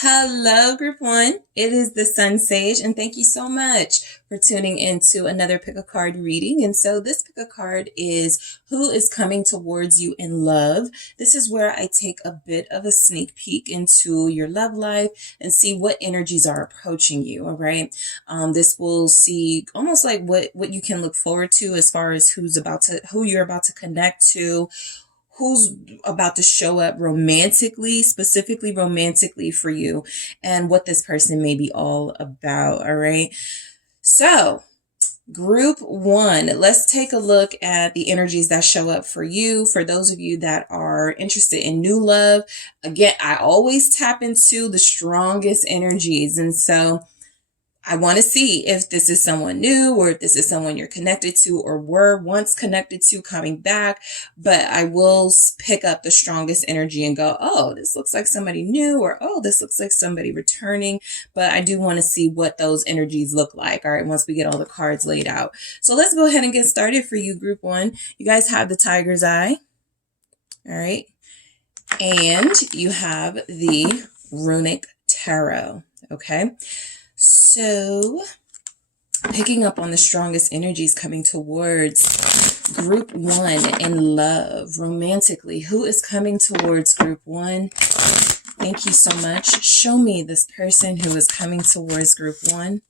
Hello, Group One. It is the SunSage, and thank you so much for tuning into another pick a card reading. And so, this pick a card is who is coming towards you in love. This is where I take a bit of a sneak peek into your love life and see what energies are approaching you. All right. This will see almost like what you can look forward to as far as who you're about to connect to, who's about to show up romantically, specifically romantically for you, and what this person may be all about. All right. So, Group One, let's take a look at the energies that show up for you. For those of you that are interested in new love, again, I always tap into the strongest energies. And so I want to see if this is someone new or if this is someone you're connected to or were once connected to coming back. But I will pick up the strongest energy and go, oh, this looks like somebody new, or oh, this looks like somebody returning. But I do want to see what those energies look like. All right, once we get all the cards laid out. So let's go ahead and get started for you, Group One. You guys have the Tiger's Eye. All right. And you have the Runic Tarot. Okay. So, picking up on the strongest energies coming towards Group One in love, romantically. Who is coming towards Group One? Thank you so much. Show me this person who is coming towards Group One.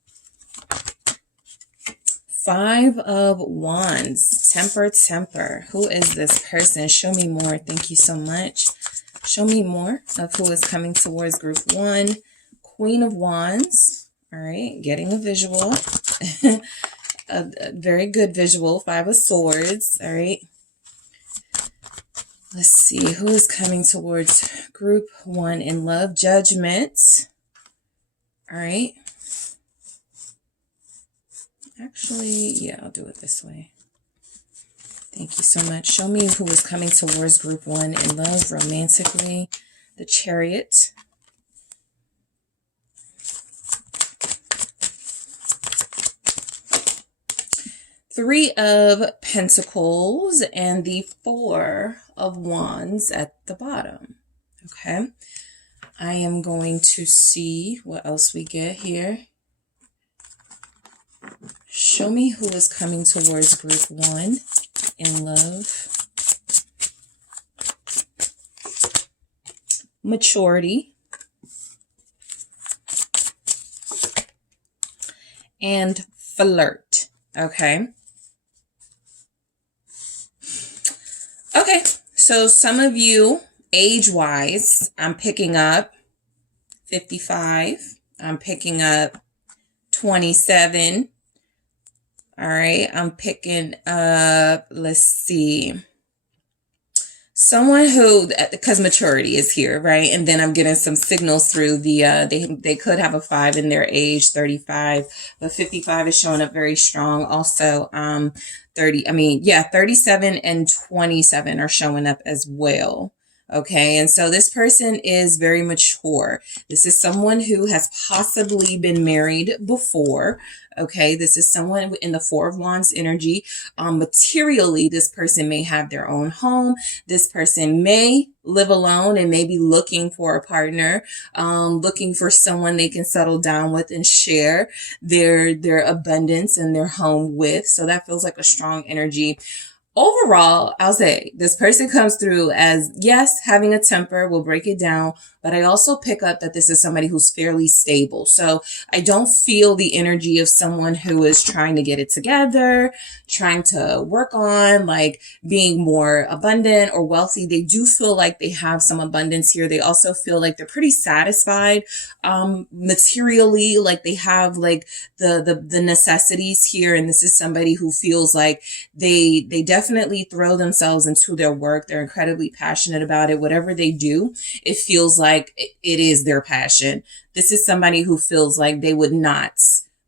Five of Wands, temper. Who is this person? Show me more. Thank you so much. Show me more of who is coming towards Group One. Queen of Wands. All right, getting a visual, a very good visual. Five of Swords. All right. Let's see who is coming towards Group One in love. Judgment. All right. Actually, yeah, I'll do it this way. Thank you so much. Show me who is coming towards Group One in love romantically. The Chariot. Three of Pentacles and the Four of Wands at the bottom. Okay. I am going to see what else we get here. Show me who is coming towards Group One in love. Maturity. And flirt. Okay. Okay, so some of you, age-wise, I'm picking up 55. I'm picking up 27. All right, I'm picking up, let's see, someone who, because maturity is here, right? And then I'm getting some signals through the, they could have a 5 in their age, 35, but 55 is showing up very strong. Also, 37 and 27 are showing up as well. Okay. And so this person is very mature. This is someone who has possibly been married before. Okay. This is someone in the Four of Wands energy. Materially, this person may have their own home. This person may live alone and may be looking for a partner, looking for someone they can settle down with and share their abundance and their home with. So that feels like a strong energy. Overall, I'll say this person comes through as, yes, having a temper, will break it down, but I also pick up that this is somebody who's fairly stable. So I don't feel the energy of someone who is trying to get it together, trying to work on like being more abundant or wealthy. They do feel like they have some abundance here. They also feel like they're pretty satisfied, materially, like they have like the necessities here. And this is somebody who feels like they definitely throw themselves into their work. They're incredibly passionate about it. Whatever they do, it feels like it is their passion. This is somebody who feels like they would not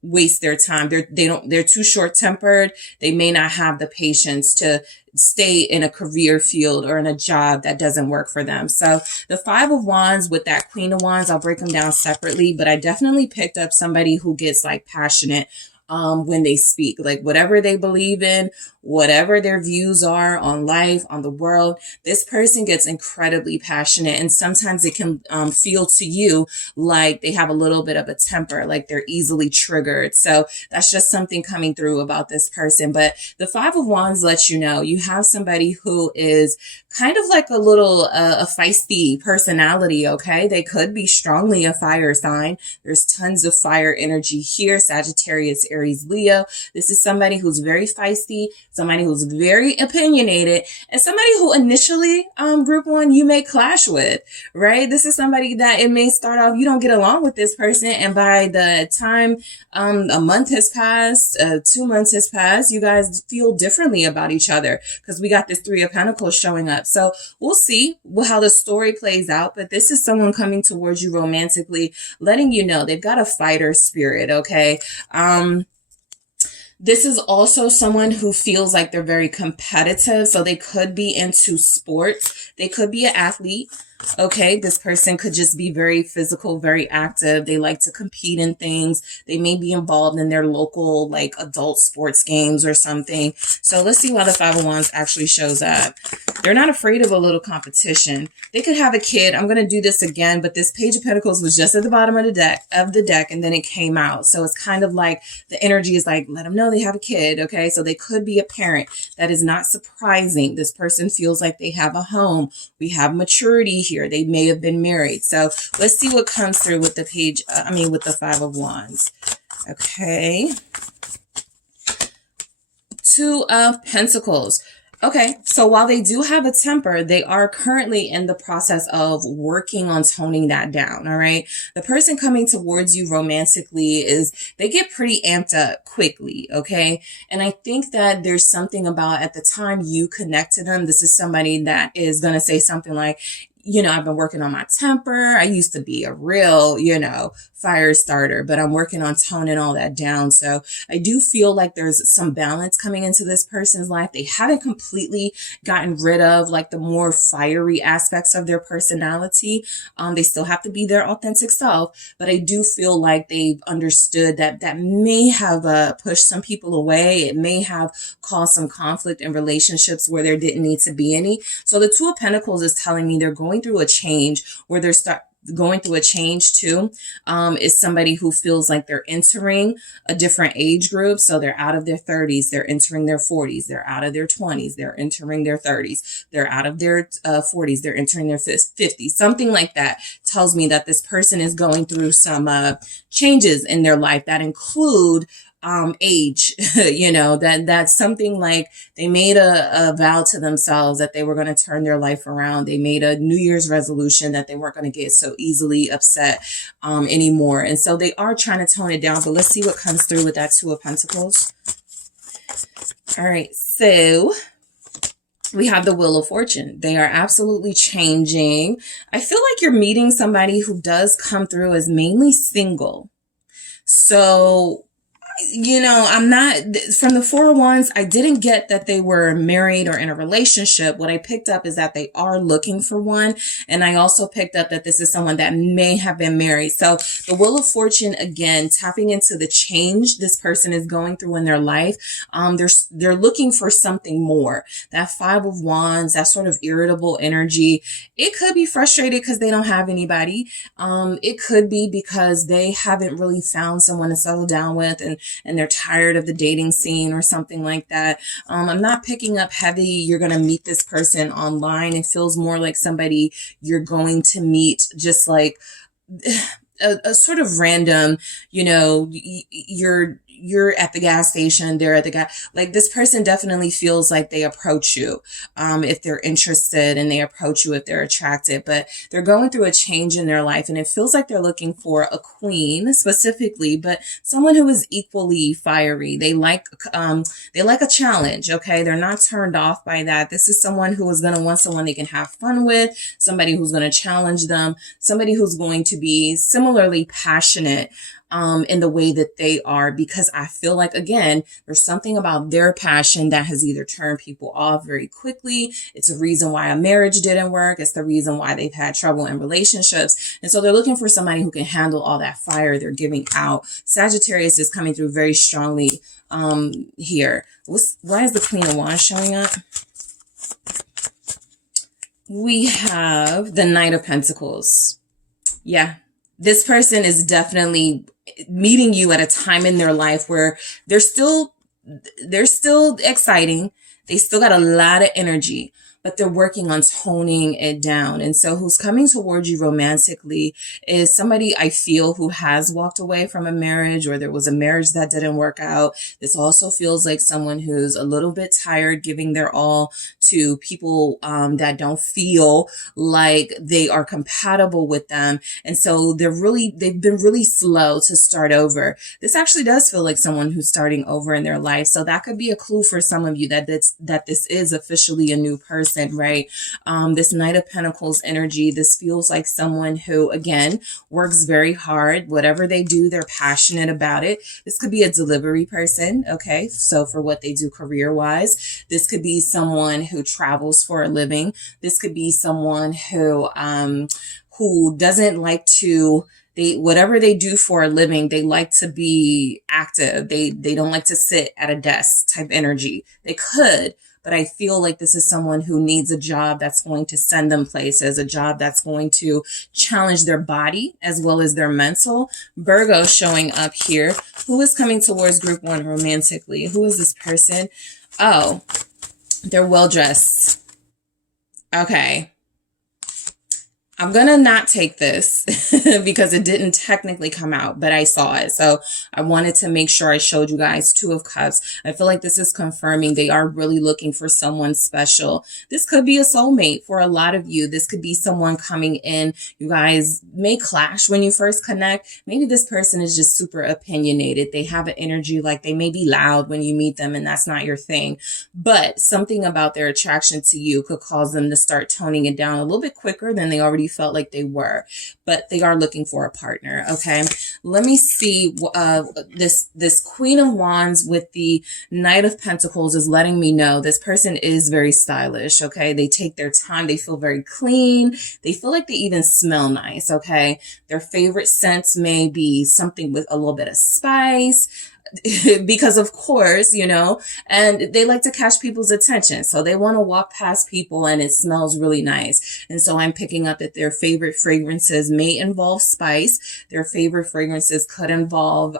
waste their time. They're too short-tempered. They may not have the patience to stay in a career field or in a job that doesn't work for them. So the Five of Wands with that Queen of Wands, I'll break them down separately, but I definitely picked up somebody who gets like passionate when they speak. Like whatever they believe in, whatever their views are on life, on the world, this person gets incredibly passionate. And sometimes it can feel to you like they have a little bit of a temper, like they're easily triggered. So that's just something coming through about this person. But the Five of Wands lets you know you have somebody who is kind of like a little a feisty personality, okay? They could be strongly a fire sign. There's tons of fire energy here. Sagittarius, Aries, Leo. This is somebody who's very feisty, somebody who's very opinionated, and somebody who initially, group one, you may clash with, right? This is somebody that it may start off, you don't get along with this person, and by the time a month has passed, 2 months has passed, you guys feel differently about each other because we got this Three of Pentacles showing up. So we'll see how the story plays out, but this is someone coming towards you romantically, letting you know they've got a fighter spirit, okay? This is also someone who feels like they're very competitive. So they could be into sports. They could be an athlete. Okay, this person could just be very physical, very active. They like to compete in things. They may be involved in their local, like, adult sports games or something. So let's see why the Five of Wands actually shows up. They're not afraid of a little competition. They could have a kid. I'm going to do this again, but this Page of Pentacles was just at the bottom of the deck, and then it came out. So it's kind of like the energy is like, let them know they have a kid. Okay, so they could be a parent. That is not surprising. This person feels like they have a home. We have maturity here. They may have been married. So let's see what comes through with the with the Five of Wands. Okay. Two of Pentacles. Okay, so while they do have a temper, they are currently in the process of working on toning that down, all right? The person coming towards you romantically they get pretty amped up quickly, okay? And I think that there's something about at the time you connect to them, this is somebody that is going to say something like, I've been working on my temper. I used to be a real, fire starter, but I'm working on toning all that down. So I do feel like there's some balance coming into this person's life. They haven't completely gotten rid of like the more fiery aspects of their personality. They still have to be their authentic self, but I do feel like they've understood that may have pushed some people away. It may have caused some conflict in relationships where there didn't need to be any. So the Two of Pentacles is telling me they're going through a change where they're going through a change too, is somebody who feels like they're entering a different age group. So they're out of their 30s, they're entering their 40s, they're out of their 20s, they're entering their 30s, they're out of their 40s, they're entering their 50s. Something like that tells me that this person is going through some changes in their life that include age, that's something like they made a vow to themselves that they were going to turn their life around. They made a New Year's resolution that they weren't going to get so easily upset anymore. And so they are trying to tone it down, but let's see what comes through with that Two of Pentacles. All right. So we have the Wheel of Fortune. They are absolutely changing. I feel like you're meeting somebody who does come through as mainly single. So I'm not, from the Four of Wands, I didn't get that they were married or in a relationship. What I picked up is that they are looking for one. And I also picked up that this is someone that may have been married. So the Wheel of Fortune, again, tapping into the change this person is going through in their life. They're looking for something more. That Five of Wands, that sort of irritable energy, it could be frustrated because they don't have anybody. It could be because they haven't really found someone to settle down with and they're tired of the dating scene or something like that. I'm not picking up heavy. You're going to meet this person online. It feels more like somebody you're going to meet just like a sort of random, you're at the gas station, they're at the gas. Like this person definitely feels like they approach you if they're interested, and they approach you if they're attracted, but they're going through a change in their life, and it feels like they're looking for a queen specifically, but someone who is equally fiery. They like a challenge. Okay. They're not turned off by that. This is someone who is going to want someone they can have fun with, somebody who's going to challenge them, somebody who's going to be similar similarly passionate in the way that they are, because I feel like, again, there's something about their passion that has either turned people off very quickly. It's a reason why a marriage didn't work. It's the reason why they've had trouble in relationships. And so they're looking for somebody who can handle all that fire they're giving out. Sagittarius is coming through very strongly here. Why is the Queen of Wands showing up? We have the Knight of Pentacles. Yeah. This person is definitely meeting you at a time in their life where they're still exciting. They still got a lot of energy, but they're working on toning it down. And so who's coming towards you romantically is somebody I feel who has walked away from a marriage, or there was a marriage that didn't work out. This also feels like someone who's a little bit tired giving their all to people that don't feel like they are compatible with them. And so they've been really slow to start over. This actually does feel like someone who's starting over in their life. So that could be a clue for some of you that this is officially a new person, right? This Knight of Pentacles energy, this feels like someone who, again, works very hard. Whatever they do, they're passionate about it. This could be a delivery person, okay? So for what they do career-wise, this could be someone who travels for a living. This could be someone who doesn't like to, whatever they do for a living, they like to be active. They don't like to sit at a desk type energy. They could, but I feel like this is someone who needs a job that's going to send them places, a job that's going to challenge their body as well as their mental. Virgo showing up here. Who is coming towards group one romantically? Who is this person? Oh, they're well dressed. Okay. I'm going to not take this because it didn't technically come out, but I saw it. So I wanted to make sure I showed you guys Two of Cups. I feel like this is confirming they are really looking for someone special. This could be a soulmate for a lot of you. This could be someone coming in. You guys may clash when you first connect. Maybe this person is just super opinionated. They have an energy like they may be loud when you meet them and that's not your thing. But something about their attraction to you could cause them to start toning it down a little bit quicker than they already felt like they were, but they are looking for a partner. Okay. Let me see. This Queen of Wands with the Knight of Pentacles is letting me know this person is very stylish. Okay. They take their time. They feel very clean. They feel like they even smell nice. Okay. Their favorite scents may be something with a little bit of spice. Because of course, you know, and they like to catch people's attention. So they want to walk past people and it smells really nice. And so I'm picking up that their favorite fragrances may involve spice. Their favorite fragrances could involve,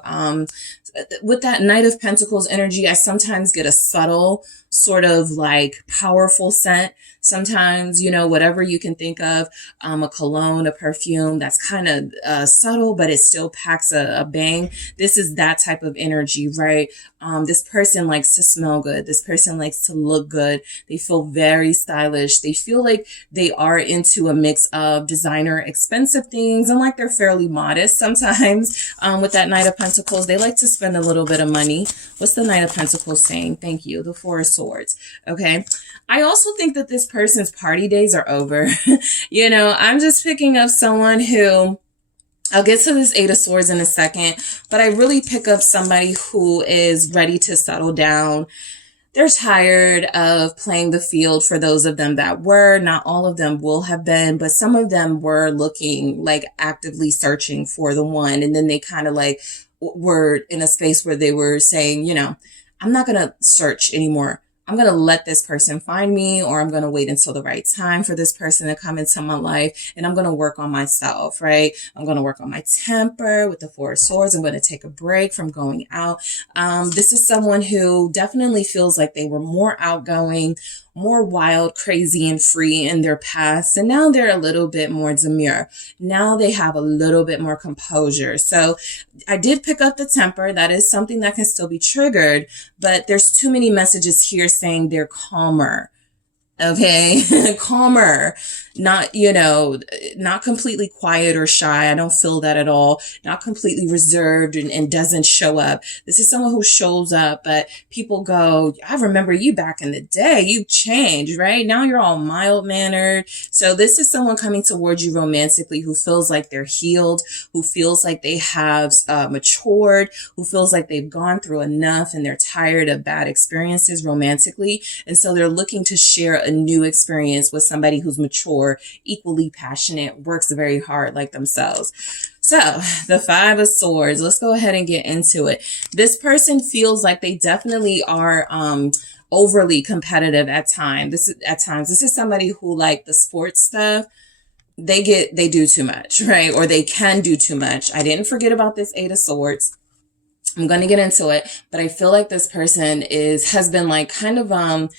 with that Knight of Pentacles energy, I sometimes get a subtle sort of like powerful scent. Sometimes, you know, whatever you can think of, a cologne, a perfume that's kind of subtle, but it still packs a bang. This is that type of energy, right? This person likes to smell good. This person likes to look good. They feel very stylish. They feel like they are into a mix of designer, expensive things, and like they're fairly modest sometimes. With that Knight of Pentacles, they like to spend a little bit of money. What's the Knight of Pentacles saying? Thank you. The Four of Swords. Okay. I also think that this person's party days are over. You know, I'm just picking up someone who, I'll get to this Eight of Swords in a second, but I really pick up somebody who is ready to settle down. They're tired of playing the field. For those of them that were, not all of them will have been, but some of them were looking like actively searching for the one. And then they kind of like were in a space where they were saying, you know, I'm not going to search anymore. I'm going to let this person find me, or I'm going to wait until the right time for this person to come into my life. And I'm going to work on myself, right? I'm going to work on my temper with the Four of Swords. I'm going to take a break from going out. This is someone who definitely feels like they were more outgoing, more wild, crazy, and free in their past. And now they're a little bit more demure. Now they have a little bit more composure. So I did pick up the temper. That is something that can still be triggered, but there's too many messages here saying they're calmer. Okay. Calmer. not, not completely quiet or shy. I don't feel that at all. Not completely reserved and doesn't show up. This is someone who shows up, but people go, I remember you back in the day. You've changed, right? Now you're all mild mannered. So this is someone coming towards you romantically who feels like they're healed, who feels like they have matured, who feels like they've gone through enough and they're tired of bad experiences romantically. And so they're looking to share a new experience with somebody who's mature, equally passionate, works very hard like themselves. So the Five of Swords, let's go ahead and get into it. This person feels like they definitely are overly competitive at times. This is somebody who, like the sports stuff, they do too much, right? Or they can do too much. I didn't forget about this Eight of Swords. I'm going to get into it, but I feel like this person has been like kind of,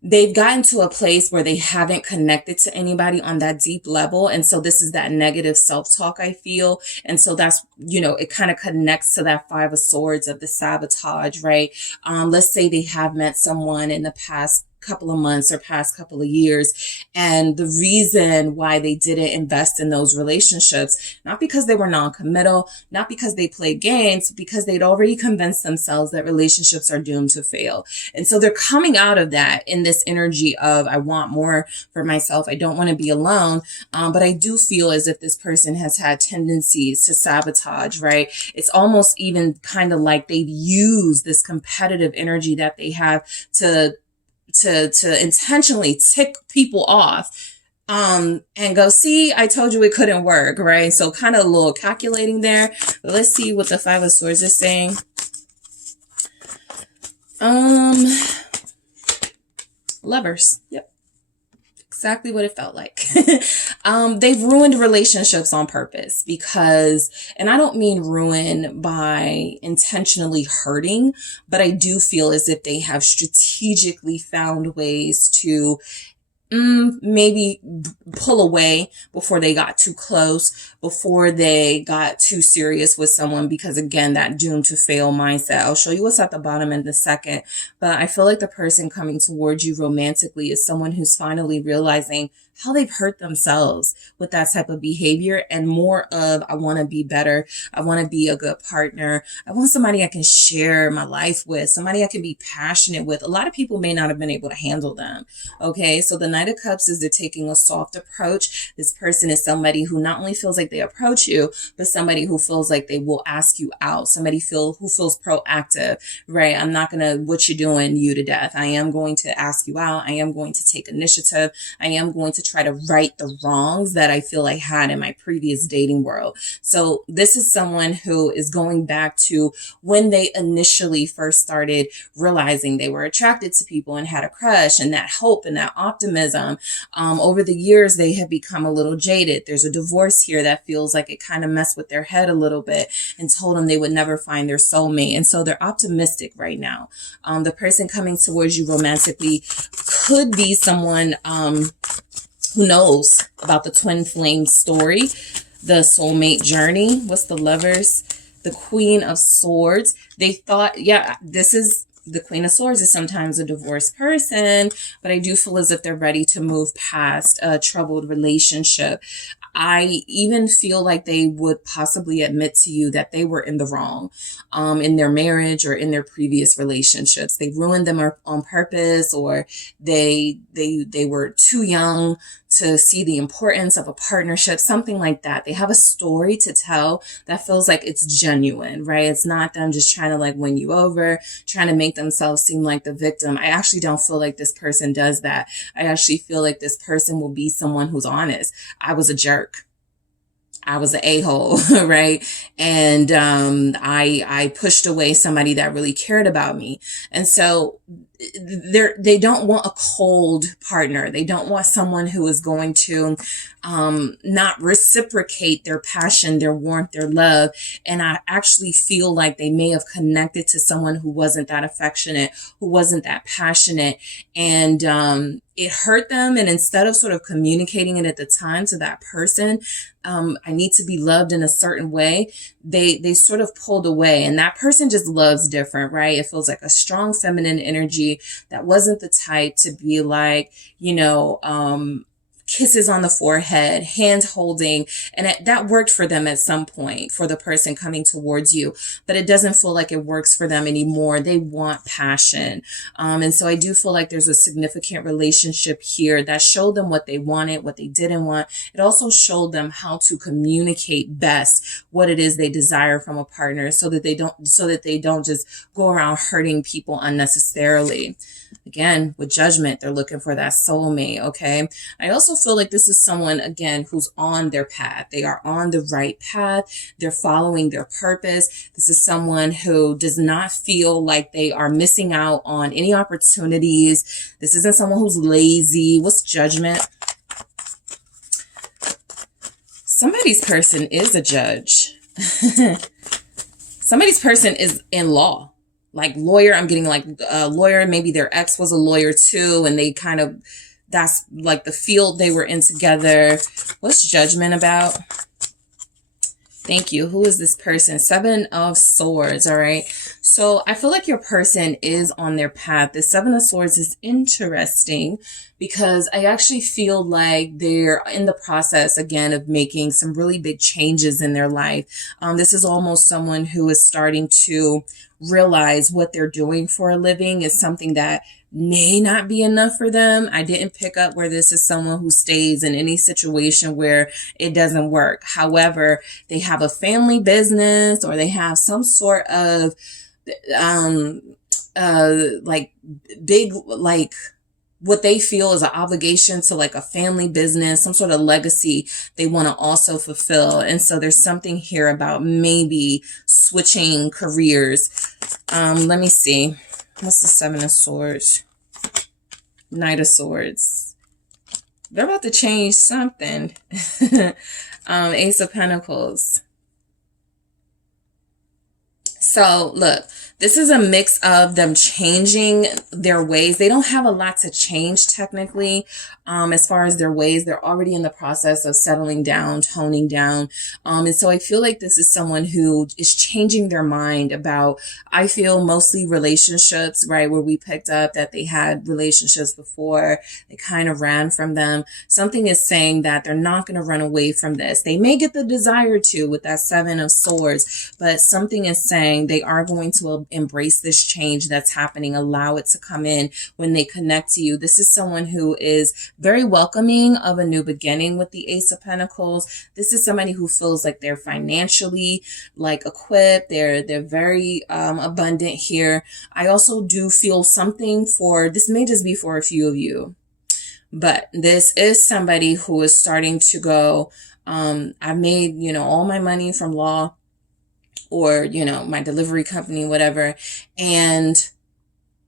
they've gotten to a place where they haven't connected to anybody on that deep level. And so this is that negative self-talk, I feel. And so that's, it kind of connects to that Five of Swords of the sabotage, right? Let's say they have met someone in the past couple of months or past couple of years, and the reason why they didn't invest in those relationships, not because they were non-committal, not because they played games, because they'd already convinced themselves that relationships are doomed to fail. And so they're coming out of that in this energy of, I want more for myself, I don't want to be alone, but I do feel as if this person has had tendencies to sabotage, right? It's almost even kind of like they've used this competitive energy that they have to intentionally tick people off, and go, see, I told you it couldn't work, right? So kind of a little calculating there. But let's see what the Five of Swords is saying. Lovers. Yep. Exactly what it felt like. They've ruined relationships on purpose because, and I don't mean ruin by intentionally hurting, but I do feel as if they have strategically found ways to maybe pull away before they got too close, before they got too serious with someone, because again, that doomed to fail mindset. I'll show you what's at the bottom in a second, but I feel like the person coming towards you romantically is someone who's finally realizing how they've hurt themselves with that type of behavior, and more of, I want to be better. I want to be a good partner. I want somebody I can share my life with, somebody I can be passionate with. A lot of people may not have been able to handle them. Okay. So the Knight of Cups is they're taking a soft approach. This person is somebody who not only feels like they approach you, but somebody who feels like they will ask you out. Somebody who feels proactive, right? I'm not going to, what you doing, you to death. I am going to ask you out. I am going to take initiative. I am going to try to right the wrongs that I feel I had in my previous dating world. So this is someone who is going back to when they initially first started realizing they were attracted to people and had a crush, and that hope and that optimism. Over the years, they have become a little jaded. There's a divorce here that feels like it kind of messed with their head a little bit and told them they would never find their soulmate. And so they're optimistic right now. The person coming towards you romantically could be someone, who knows about the twin flame story, the soulmate journey. What's the Lovers? The Queen of Swords. They thought, yeah, this is the Queen of Swords is sometimes a divorced person, but I do feel as if they're ready to move past a troubled relationship. I even feel like they would possibly admit to you that they were in the wrong in their marriage or in their previous relationships. They ruined them on purpose, or they were too young to see the importance of a partnership, something like that. They have a story to tell that feels like it's genuine, right? It's not them just trying to like win you over, trying to make themselves seem like the victim. I actually don't feel like this person does that. I actually feel like this person will be someone who's honest. I was a jerk. I was an a-hole, right? And I pushed away somebody that really cared about me. And so they don't want a cold partner. They don't want someone who is going to not reciprocate their passion, their warmth, their love. And I actually feel like they may have connected to someone who wasn't that affectionate, who wasn't that passionate. And it hurt them. And instead of sort of communicating it at the time to that person, I need to be loved in a certain way, they sort of pulled away. And that person just loves different, right? It feels like a strong feminine energy that wasn't the type to be like, kisses on the forehead, hand holding, and that worked for them at some point for the person coming towards you, but it doesn't feel like it works for them anymore. They want passion. And so I do feel like there's a significant relationship here that showed them what they wanted, what they didn't want. It also showed them how to communicate best what it is they desire from a partner so that they don't just go around hurting people unnecessarily. Again, with Judgment, they're looking for that soulmate, okay? I also feel like this is someone, again, who's on their path. They are on the right path. They're following their purpose. This is someone who does not feel like they are missing out on any opportunities. This isn't someone who's lazy. What's Judgment? Somebody's person is a judge. Somebody's person is in law. Like lawyer, I'm getting like a lawyer. Maybe their ex was a lawyer too. And they kind of, that's like the field they were in together. What's Judgment about? Thank you. Who is this person? 7 of Swords. All right. So I feel like your person is on their path. The 7 of Swords is interesting because I actually feel like they're in the process again of making some really big changes in their life. This is almost someone who is starting to realize what they're doing for a living is something that may not be enough for them. I didn't pick up where this is someone who stays in any situation where it doesn't work. However, they have a family business or they have some sort of like big, like what they feel is an obligation to like a family business, some sort of legacy they want to also fulfill. And so there's something here about maybe switching careers. Let me see. What's the 7 of Swords? Knight of Swords. They're about to change something. Ace of Pentacles. So look, this is a mix of them changing their ways. They don't have a lot to change technically as far as their ways. They're already in the process of settling down, toning down. And so I feel like this is someone who is changing their mind about, I feel mostly relationships, right? Where we picked up that they had relationships before. They kind of ran from them. Something is saying that they're not going to run away from this. They may get the desire to with that 7 of Swords, but something is saying they are going to embrace this change that's happening, allow it to come in when they connect to you. This is someone who is very welcoming of a new beginning with the Ace of Pentacles. This is somebody who feels like they're financially like equipped. They're very abundant here. I also do feel something for, this may just be for a few of you, but this is somebody who is starting to go, I made, all my money from law, or, my delivery company, whatever. And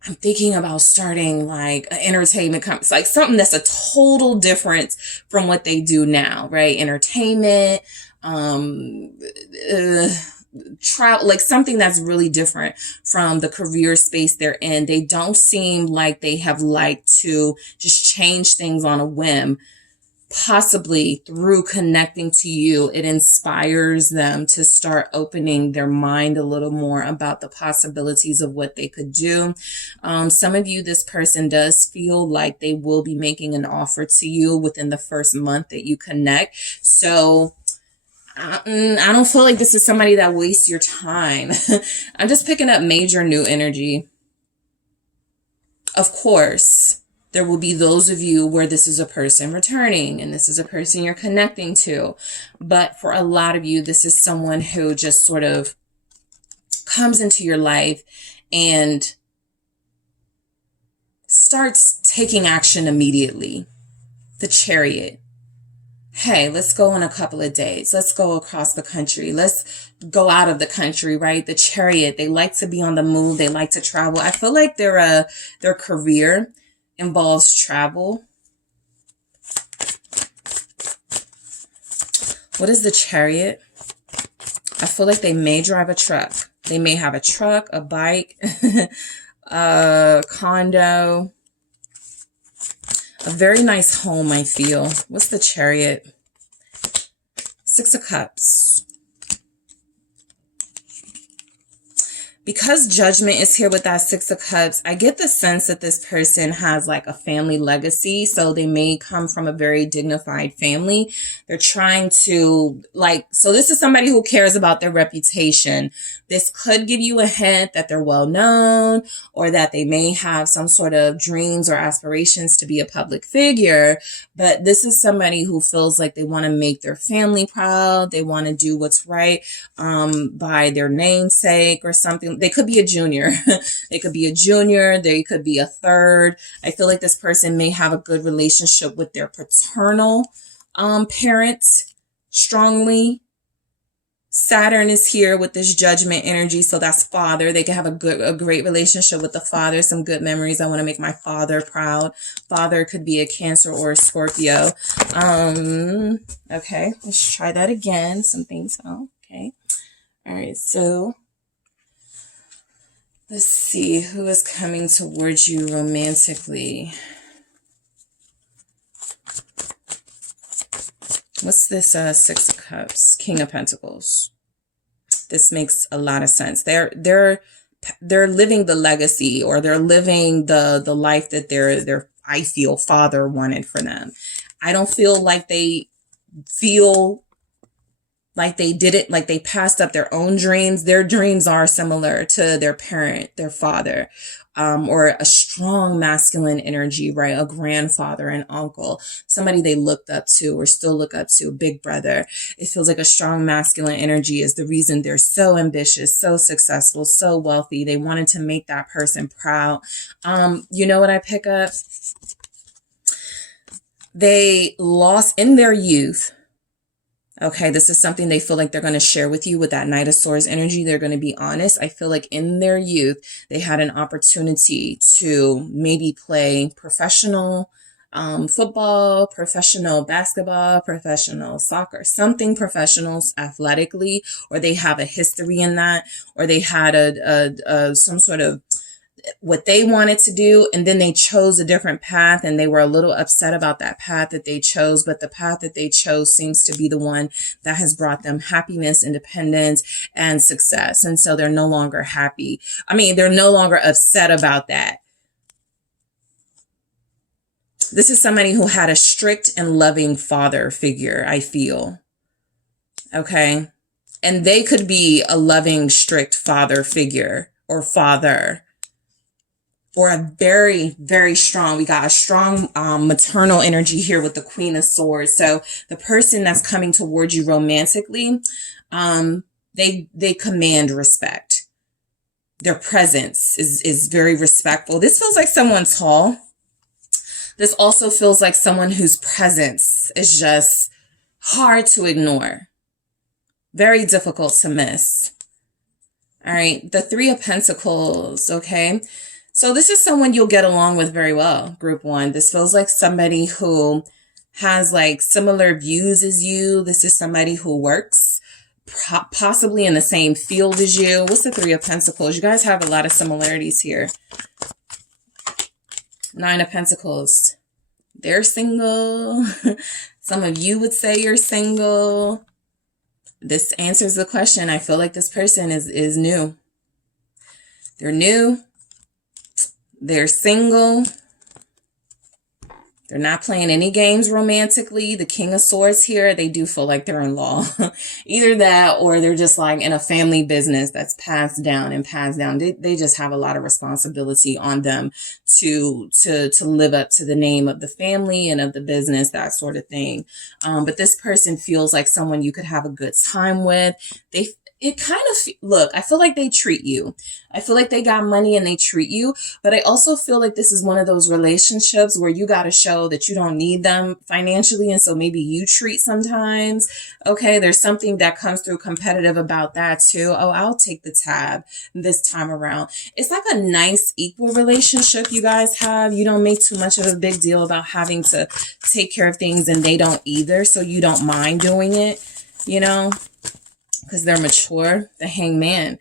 I'm thinking about starting like an entertainment company, like something that's a total difference from what they do now, right? Entertainment, travel, like something that's really different from the career space they're in. They don't seem like they have liked to just change things on a whim. Possibly through connecting to you, it inspires them to start opening their mind a little more about the possibilities of what they could do. Some of you, this person does feel like they will be making an offer to you within the first month that you connect. So I don't feel like this is somebody that wastes your time. I'm just picking up major new energy. Of course, there will be those of you where this is a person returning and this is a person you're connecting to. But for a lot of you, this is someone who just sort of comes into your life and starts taking action immediately. The Chariot. Hey, let's go on a couple of dates. Let's go across the country. Let's go out of the country, right? The Chariot. They like to be on the move. They like to travel. I feel like their career involves travel. What is the Chariot? I feel like they may drive a truck. They may have a truck, a bike, a condo, a very nice home, I feel. What's the Chariot? 6 of Cups. Because judgment is here with that Six of Cups, I get the sense that this person has like a family legacy. So they may come from a very dignified family. They're trying to so this is somebody who cares about their reputation. This could give you a hint that they're well known, or that they may have some sort of dreams or aspirations to be a public figure. But this is somebody who feels like they want to make their family proud. They want to do what's right by their namesake or something. They could be a junior. They could be a junior. They could be a third. I feel like this person may have a good relationship with their paternal parents strongly. Saturn is here with this judgment energy. So that's father. They can have a great relationship with the father. Some good memories. I want to make my father proud. Father could be a Cancer or a Scorpio. Okay, let's try that again. Some things. Oh, okay. All right. So let's see who is coming towards you romantically. What's this Six of Cups? King of Pentacles. This makes a lot of sense. They're living the legacy, or they're living the life that their I feel father wanted for them. I don't feel like they feel like they did it, like they passed up their own dreams. Their dreams are similar to their parent, their father, or a strong masculine energy, right? A grandfather, an uncle, somebody they looked up to or still look up to, a big brother. It feels like a strong masculine energy is the reason they're so ambitious, so successful, so wealthy. They wanted to make that person proud. You know what I pick up? They lost in their youth. Okay, this is something they feel like they're going to share with you with that Knight of Swords energy. They're going to be honest. I feel like in their youth, they had an opportunity to maybe play professional football, professional basketball, professional soccer, something professional athletically, or they have a history in that, or they had some sort of what they wanted to do, and then they chose a different path, and they were a little upset about that path that they chose. But the path that they chose seems to be the one that has brought them happiness, independence, and success. And so they're no longer happy. I mean, they're no longer upset about that. This is somebody who had a strict and loving father figure, I feel. Okay. And they could be a loving, strict father figure or father. Or a very, very strong, we got a strong maternal energy here with the Queen of Swords. So the person that's coming towards you romantically, they command respect. Their presence is very respectful. This feels like someone tall. This also feels like someone whose presence is just hard to ignore. Very difficult to miss. All right, the Three of Pentacles, okay? So this is someone you'll get along with very well, group one. This feels like somebody who has like similar views as you. This is somebody who works possibly in the same field as you. What's the Three of Pentacles? You guys have a lot of similarities here. Nine of Pentacles. They're single. Some of you would say you're single. This answers the question. I feel like this person is new. They're new. They're single. They're not playing any games romantically. The King of Swords here, they do feel like they're in law. Either that, or they're just like in a family business that's passed down and passed down. They just have a lot of responsibility on them to live up to the name of the family and of the business, that sort of thing. But this person feels like someone you could have a good time with. Look, I feel like they treat you. I feel like they got money and they treat you, but I also feel like this is one of those relationships where you got to show that you don't need them financially. And so maybe you treat sometimes. Okay. There's something that comes through competitive about that too. Oh, I'll take the tab this time around. It's like a nice equal relationship you guys have. You don't make too much of a big deal about having to take care of things, and they don't either. So you don't mind doing it, you know, because they're mature. The Hangman.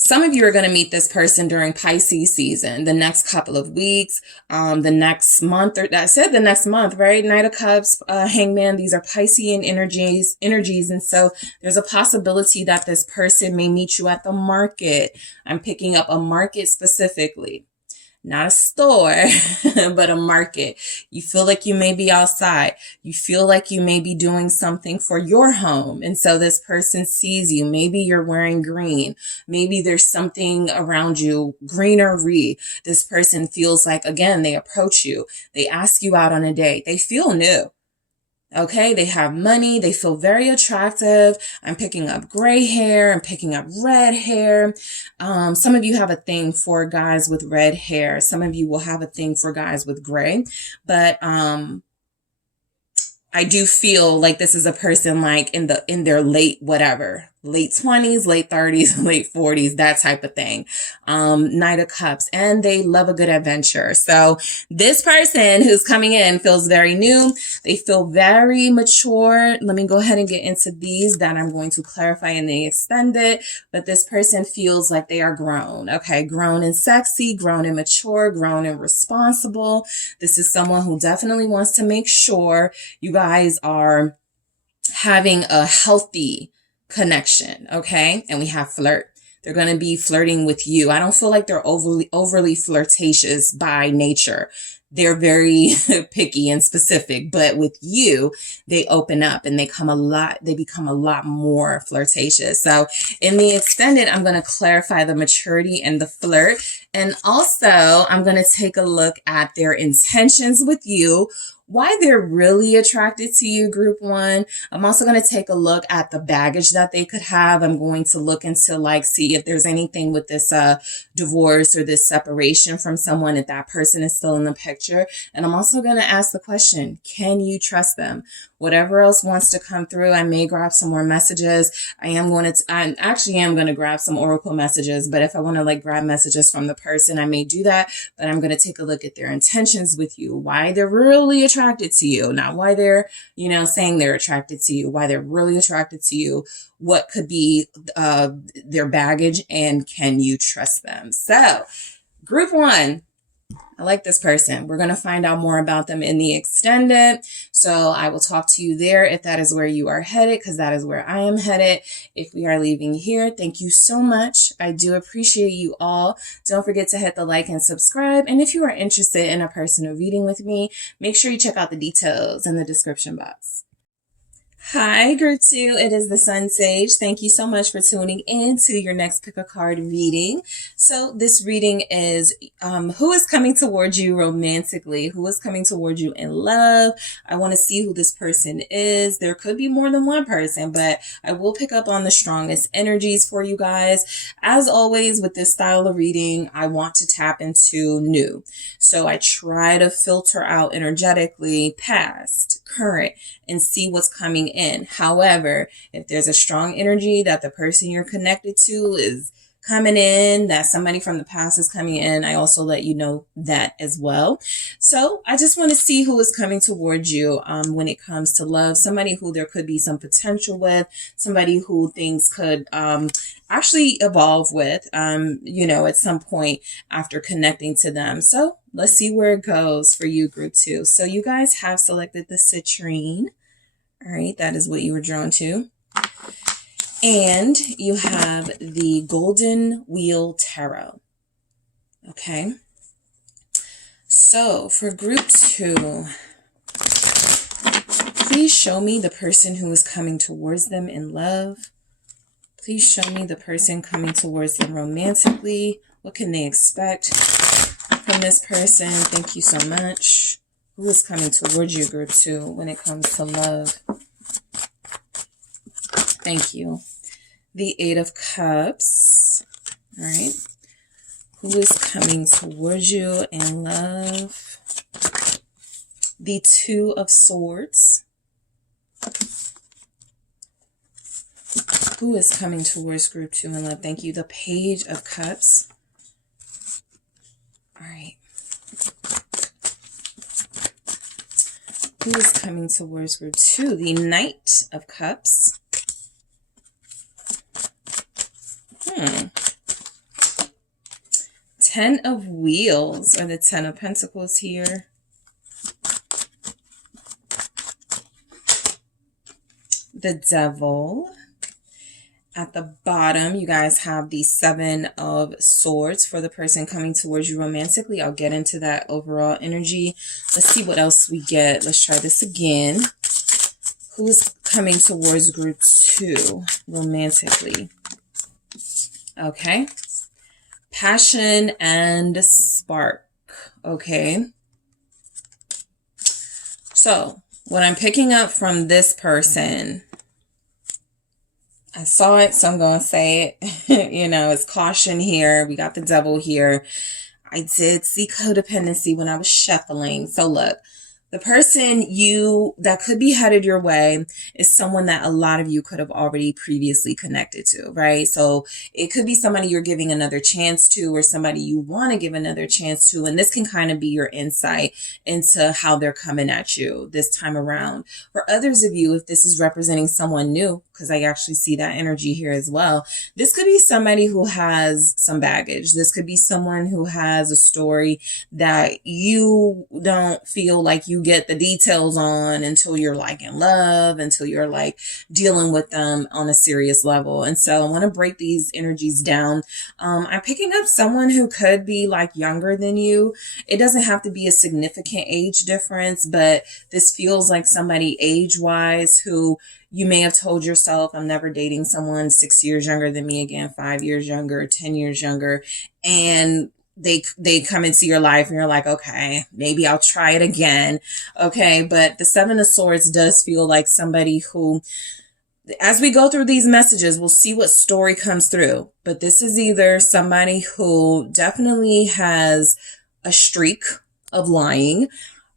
Some of you are going to meet this person during Pisces season, the next couple of weeks, the next month, or I said the next month, right? Knight of Cups, Hangman, these are Piscean energies. And so there's a possibility that this person may meet you at the market. I'm picking up a market specifically. Not a store, but a market. You feel like you may be outside. You feel like you may be doing something for your home. And so this person sees you. Maybe you're wearing green. Maybe there's something around you, greenery. This person feels like, again, they approach you. They ask you out on a date. They feel new. Okay, they have money. They feel very attractive. I'm picking up gray hair. I'm picking up red hair. Some of you have a thing for guys with red hair. Some of you will have a thing for guys with gray. But I do feel like this is a person like in their late 20s, late 30s, late 40s, that type of thing. Knight of Cups, and they love a good adventure. So this person who's coming in feels very new. They feel very mature. Let me go ahead and get into these that I'm going to clarify in the extended. But this person feels like they are grown. Okay, grown and sexy, grown and mature, grown and responsible. This is someone who definitely wants to make sure you guys are having a healthy connection, okay? And we have flirt. They're going to be flirting with you. I don't feel like they're overly flirtatious by nature. They're very picky and specific, but with you, they open up and they become a lot more flirtatious. So in the extended, I'm going to clarify the maturity and the flirt. And also I'm going to take a look at their intentions with you, why they're really attracted to you, group one. I'm also going to take a look at the baggage that they could have. I'm going to look into see if there's anything with this divorce or this separation from someone, if that person is still in the picture. And I'm also going to ask the question, can you trust them? Whatever else wants to come through, I may grab some more messages. I actually am going to grab some oracle messages, but if I want to grab messages from the person, I may do that. But I'm going to take a look at their intentions with you, why they're really attracted to you, not why they're, saying they're attracted to you, why they're really attracted to you, what could be their baggage, and can you trust them? So group one, I like this person. We're going to find out more about them in the extended. So I will talk to you there if that is where you are headed, because that is where I am headed. If we are leaving here, thank you so much. I do appreciate you all. Don't forget to hit the like and subscribe. And if you are interested in a personal reading with me, make sure you check out the details in the description box. Hi, group two. It is the SunSage. Thank you so much for tuning in to your next pick a card reading. So this reading is who is coming towards you romantically? Who is coming towards you in love? I want to see who this person is. There could be more than one person, but I will pick up on the strongest energies for you guys. As always, with this style of reading, I want to tap into new. So I try to filter out energetically past, current, and see what's coming in. However, if there's a strong energy that the person you're connected to is coming in, that somebody from the past is coming in, I also let you know that as well. So I just want to see who is coming towards you when it comes to love. Somebody who there could be some potential with, somebody who things could actually evolve with, at some point after connecting to them. So let's see where it goes for you, group two. So you guys have selected the citrine. All right, that is what you were drawn to. And you have the Golden Wheel Tarot. Okay. So for group two, please show me the person who is coming towards them in love. Please show me the person coming towards them romantically. What can they expect from this person? Thank you so much. Who is coming towards you, group two, when it comes to love? Thank you. The Eight of Cups. All right. Who is coming towards you in love? The Two of Swords. Who is coming towards group two in love? Thank you. The Page of Cups. All right. Who is coming towards group two? The Knight of Cups. Ten of Wheels or the Ten of Pentacles here. The Devil. At the bottom, you guys have the Seven of Swords for the person coming towards you romantically. I'll get into that overall energy. Let's see what else we get. Let's try this again. Who's coming towards group 2 romantically? Okay. Passion and spark. Okay. So, what I'm picking up from this person, I saw it, so I'm going to say it. You know, it's caution here. We got the Devil here. I did see codependency when I was shuffling. So look, the person that could be headed your way is someone that a lot of you could have already previously connected to, right? So it could be somebody you're giving another chance to, or somebody you want to give another chance to. And this can kind of be your insight into how they're coming at you this time around. For others of you, if this is representing someone new, because I actually see that energy here as well, this could be somebody who has some baggage. This could be someone who has a story that you don't feel like you get the details on until you're like in love, until you're like dealing with them on a serious level. And so I want to break these energies down. I'm picking up someone who could be like younger than you. It doesn't have to be a significant age difference, but this feels like somebody age-wise who you may have told yourself, I'm never dating someone 6 years younger than me again, 5 years younger, 10 years younger. And they come into your life and you're like, okay, maybe I'll try it again. Okay. But the Seven of Swords does feel like somebody who, as we go through these messages, we'll see what story comes through. But this is either somebody who definitely has a streak of lying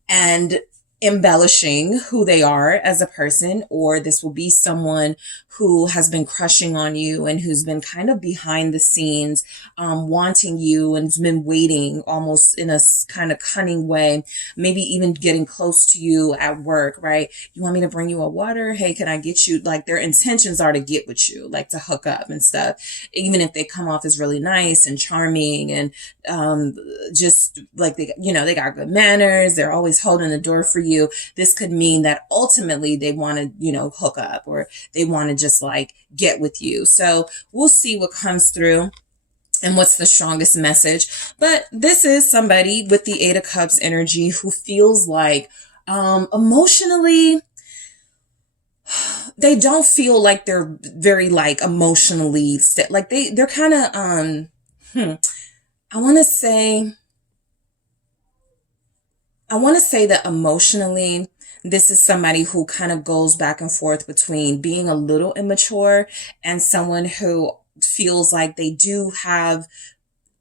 and embellishing who they are as a person, or this will be someone who has been crushing on you and who's been kind of behind the scenes, wanting you and has been waiting almost in a kind of cunning way, maybe even getting close to you at work, right? You want me to bring you a water? Hey, can I get you? Like their intentions are to get with you, like to hook up and stuff, even if they come off as really nice and charming and just like they got good manners. They're always holding the door for you. This could mean that ultimately they want to, hook up, or they want to just like get with you. So we'll see what comes through and what's the strongest message. But this is somebody with the Eight of Cups energy who feels like emotionally, they don't feel like they're very like emotionally like they're kind of I want to say that emotionally, this is somebody who kind of goes back and forth between being a little immature and someone who feels like they do have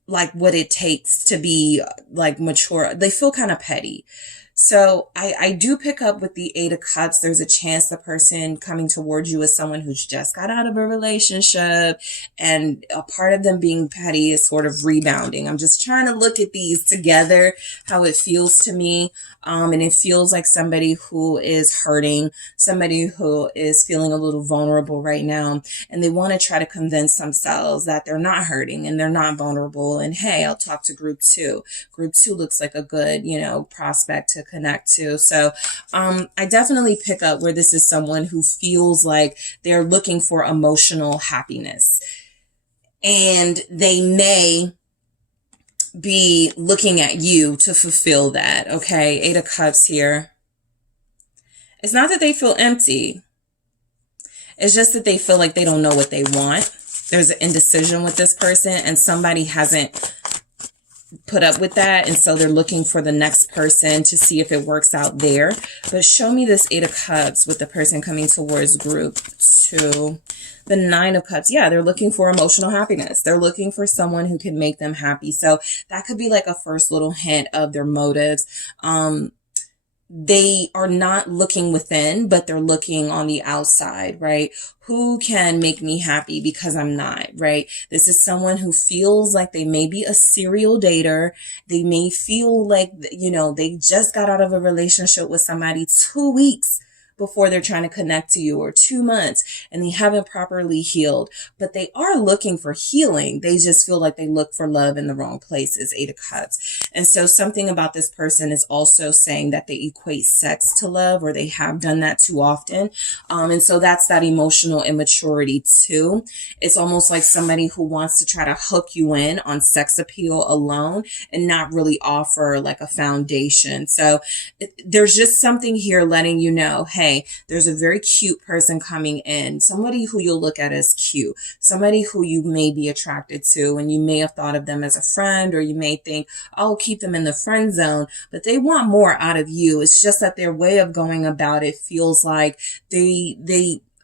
like what it takes to be like mature. They feel kind of petty. So I do pick up with the Eight of Cups. There's a chance the person coming towards you is someone who's just got out of a relationship, and a part of them being petty is sort of rebounding. I'm just trying to look at these together, how it feels to me. And it feels like somebody who is hurting, somebody who is feeling a little vulnerable right now, and they want to try to convince themselves that they're not hurting and they're not vulnerable. And hey, I'll talk to group 2. Group 2 looks like a good, prospect to connect to. So I definitely pick up where this is someone who feels like they're looking for emotional happiness, and they may be looking at you to fulfill that. Okay, Eight of Cups here. It's not that they feel empty. It's just that they feel like they don't know what they want. There's an indecision with this person, and somebody hasn't put up with that, and so they're looking for the next person to see if it works out there. But show me this Eight of Cups with the person coming towards group 2. The Nine of Cups. Yeah, they're looking for emotional happiness. They're looking for someone who can make them happy. So that could be like a first little hint of their motives. They are not looking within, but they're looking on the outside, right? Who can make me happy because I'm not, right? This is someone who feels like they may be a serial dater. They may feel like, they just got out of a relationship with somebody 2 weeks before they're trying to connect to you, or 2 months and they haven't properly healed, but they are looking for healing. They just feel like they look for love in the wrong places. 8 of Cups. And so something about this person is also saying that they equate sex to love, or they have done that too often. And so that's that emotional immaturity too. It's almost like somebody who wants to try to hook you in on sex appeal alone and not really offer like a foundation. So there's just something here letting you know, hey, there's a very cute person coming in, somebody who you'll look at as cute, somebody who you may be attracted to, and you may have thought of them as a friend, or you may think, I'll keep them in the friend zone, but they want more out of you. It's just that their way of going about it feels like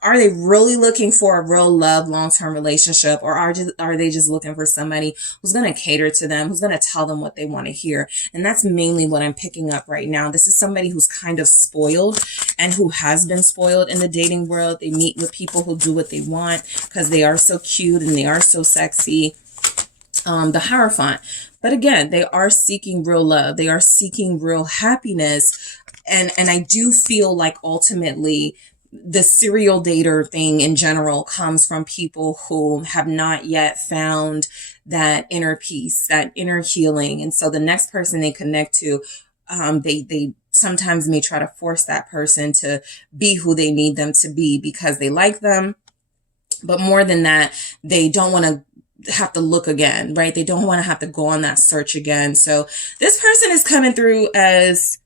are they really looking for a real love, long-term relationship, or are they just looking for somebody who's going to cater to them, who's going to tell them what they want to hear? And that's mainly what I'm picking up right now. This is somebody who's kind of spoiled and who has been spoiled in the dating world. They meet with people who do what they want because they are so cute and they are so sexy. The Hierophant. But again, they are seeking real love. They are seeking real happiness. And I do feel like ultimately the serial dater thing in general comes from people who have not yet found that inner peace, that inner healing. And so the next person they connect to, they sometimes may try to force that person to be who they need them to be because they like them. But more than that, they don't want to have to look again, right? They don't want to have to go on that search again. So this person is coming through as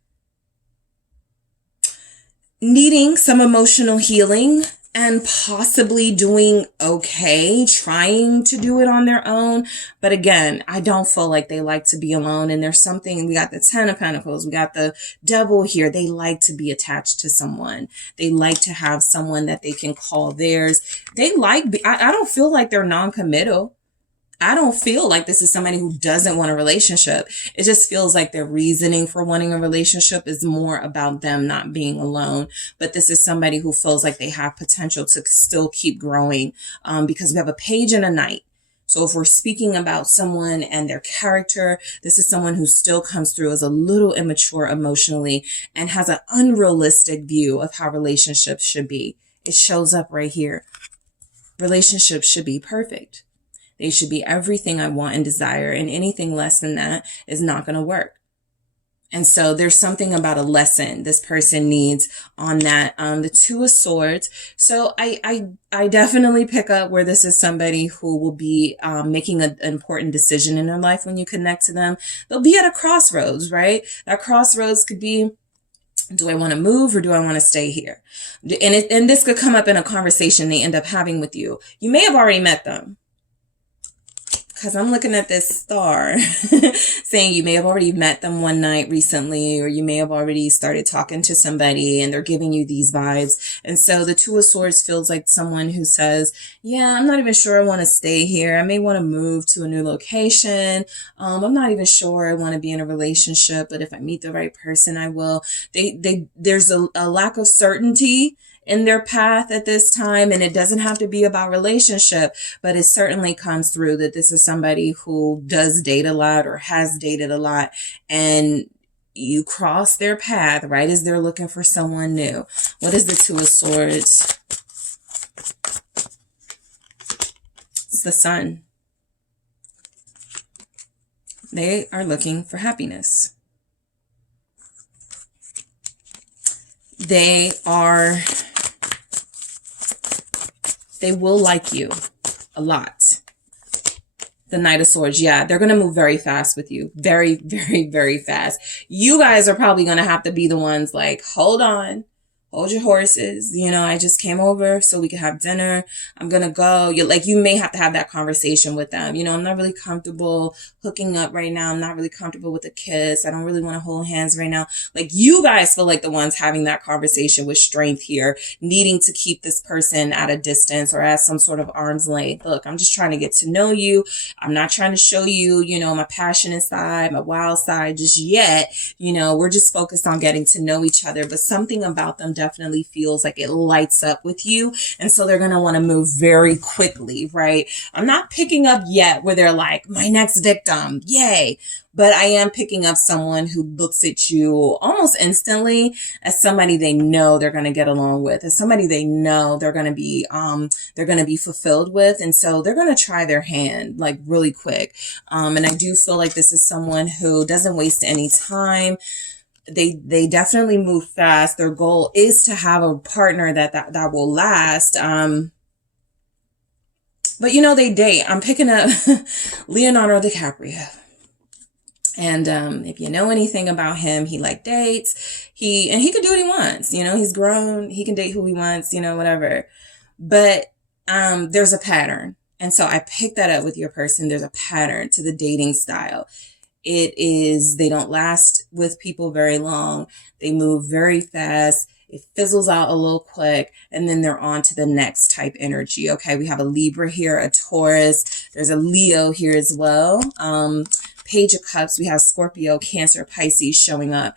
needing some emotional healing and possibly doing okay, trying to do it on their own. But again, I don't feel like they like to be alone. And there's something, we got the 10 of Pentacles, we got the Devil here. They like to be attached to someone. They like to have someone that they can call theirs. They like, I don't feel like they're non-committal. I don't feel like this is somebody who doesn't want a relationship. It just feels like their reasoning for wanting a relationship is more about them not being alone. But this is somebody who feels like they have potential to still keep growing, because we have a Page and a Knight. So if we're speaking about someone and their character, this is someone who still comes through as a little immature emotionally and has an unrealistic view of how relationships should be. It shows up right here. Relationships should be perfect. They should be everything I want and desire, and anything less than that is not going to work. And so there's something about a lesson this person needs on that. The Two of Swords. So I definitely pick up where this is somebody who will be making an important decision in their life when you connect to them. They'll be at a crossroads, right? That crossroads could be, do I want to move or do I want to stay here? And this could come up in a conversation they end up having with you. You may have already met them, because I'm looking at this star saying you may have already met them one night recently, or you may have already started talking to somebody and they're giving you these vibes. And so the Two of Swords feels like someone who says, yeah, I'm not even sure I want to stay here. I may want to move to a new location. I'm not even sure I want to be in a relationship, but if I meet the right person, I will. There's a lack of certainty in their path at this time. And it doesn't have to be about relationship, but it certainly comes through that this is somebody who does date a lot or has dated a lot, and you cross their path right as they're looking for someone new. What is the Two of Swords? It's the Sun. They are looking for happiness. They will like you a lot. The Knight of Swords. Yeah, they're going to move very fast with you. Very, very, very fast. You guys are probably going to have to be the ones like, hold on. Hold your horses. You know, I just came over so we could have dinner. I'm going to go. You may have to have that conversation with them. You know, I'm not really comfortable hooking up right now. I'm not really comfortable with a kiss. I don't really want to hold hands right now. Like, you guys feel like the ones having that conversation with strength here, needing to keep this person at a distance or at some sort of arm's length. Look, I'm just trying to get to know you. I'm not trying to show you, you know, my passionate side, my wild side just yet. You know, we're just focused on getting to know each other, but something about them definitely feels like it lights up with you. And so they're going to want to move very quickly, right? I'm not picking up yet where they're like, my next victim, yay. But I am picking up someone who looks at you almost instantly as somebody they know they're going to get along with, as somebody they know they're going to be fulfilled with. And so they're going to try their hand like really quick. And I do feel like this is someone who doesn't waste any time. They definitely move fast. Their goal is to have a partner that will last. But you know, they date. I'm picking up Leonardo DiCaprio. And if you know anything about him, he like dates. He can do what he wants. You know, he's grown. He can date who he wants, you know, whatever. But there's a pattern. And so I picked that up with your person. There's a pattern to the dating style. It is, they don't last with people very long. They move very fast. It fizzles out a little quick, and then they're on to the next type energy. Okay, we have a Libra here, a Taurus. There's a Leo here as well. Page of Cups, we have Scorpio, Cancer, Pisces showing up.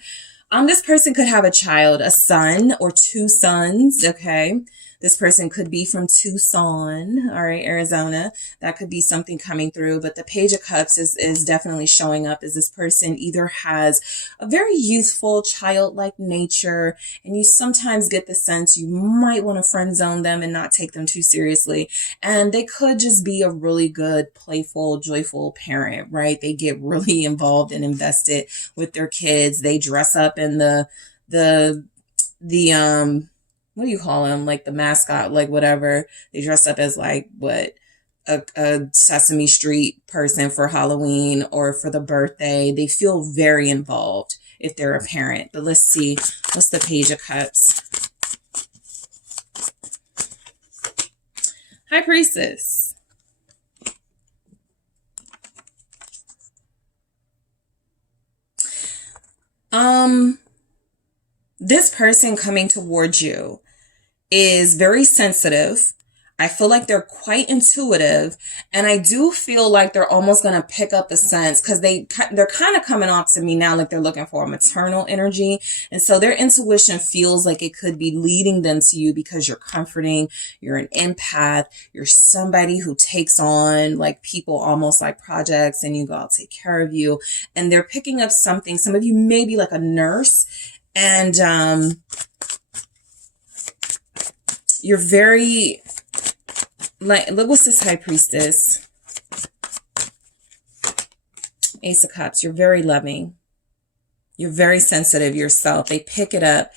This person could have a child, a son or two sons, okay? This person could be from Tucson, all right, Arizona. That could be something coming through. But the Page of Cups is definitely showing up as this person either has a very youthful, childlike nature, and you sometimes get the sense you might want to friend zone them and not take them too seriously. And they could just be a really good, playful, joyful parent, right? They get really involved and invested with their kids. They dress up in the what do you call them? Like the mascot, like whatever. They dress up as like a Sesame Street person for Halloween or for the birthday. They feel very involved if they're a parent. But let's see. What's the Page of Cups? High Priestess. This person coming towards you is very sensitive. I feel like they're quite intuitive, and I do feel like they're almost going to pick up the sense because they're kind of coming off to me now like they're looking for a maternal energy. And so their intuition feels like it could be leading them to you because you're comforting, you're an empath, you're somebody who takes on like people almost like projects, and you go, I'll take care of you. And they're picking up something. Some of you may be like a nurse, and you're very like, look, what's this High Priestess? Ace of Cups. You're very loving. You're very sensitive yourself. They pick it up.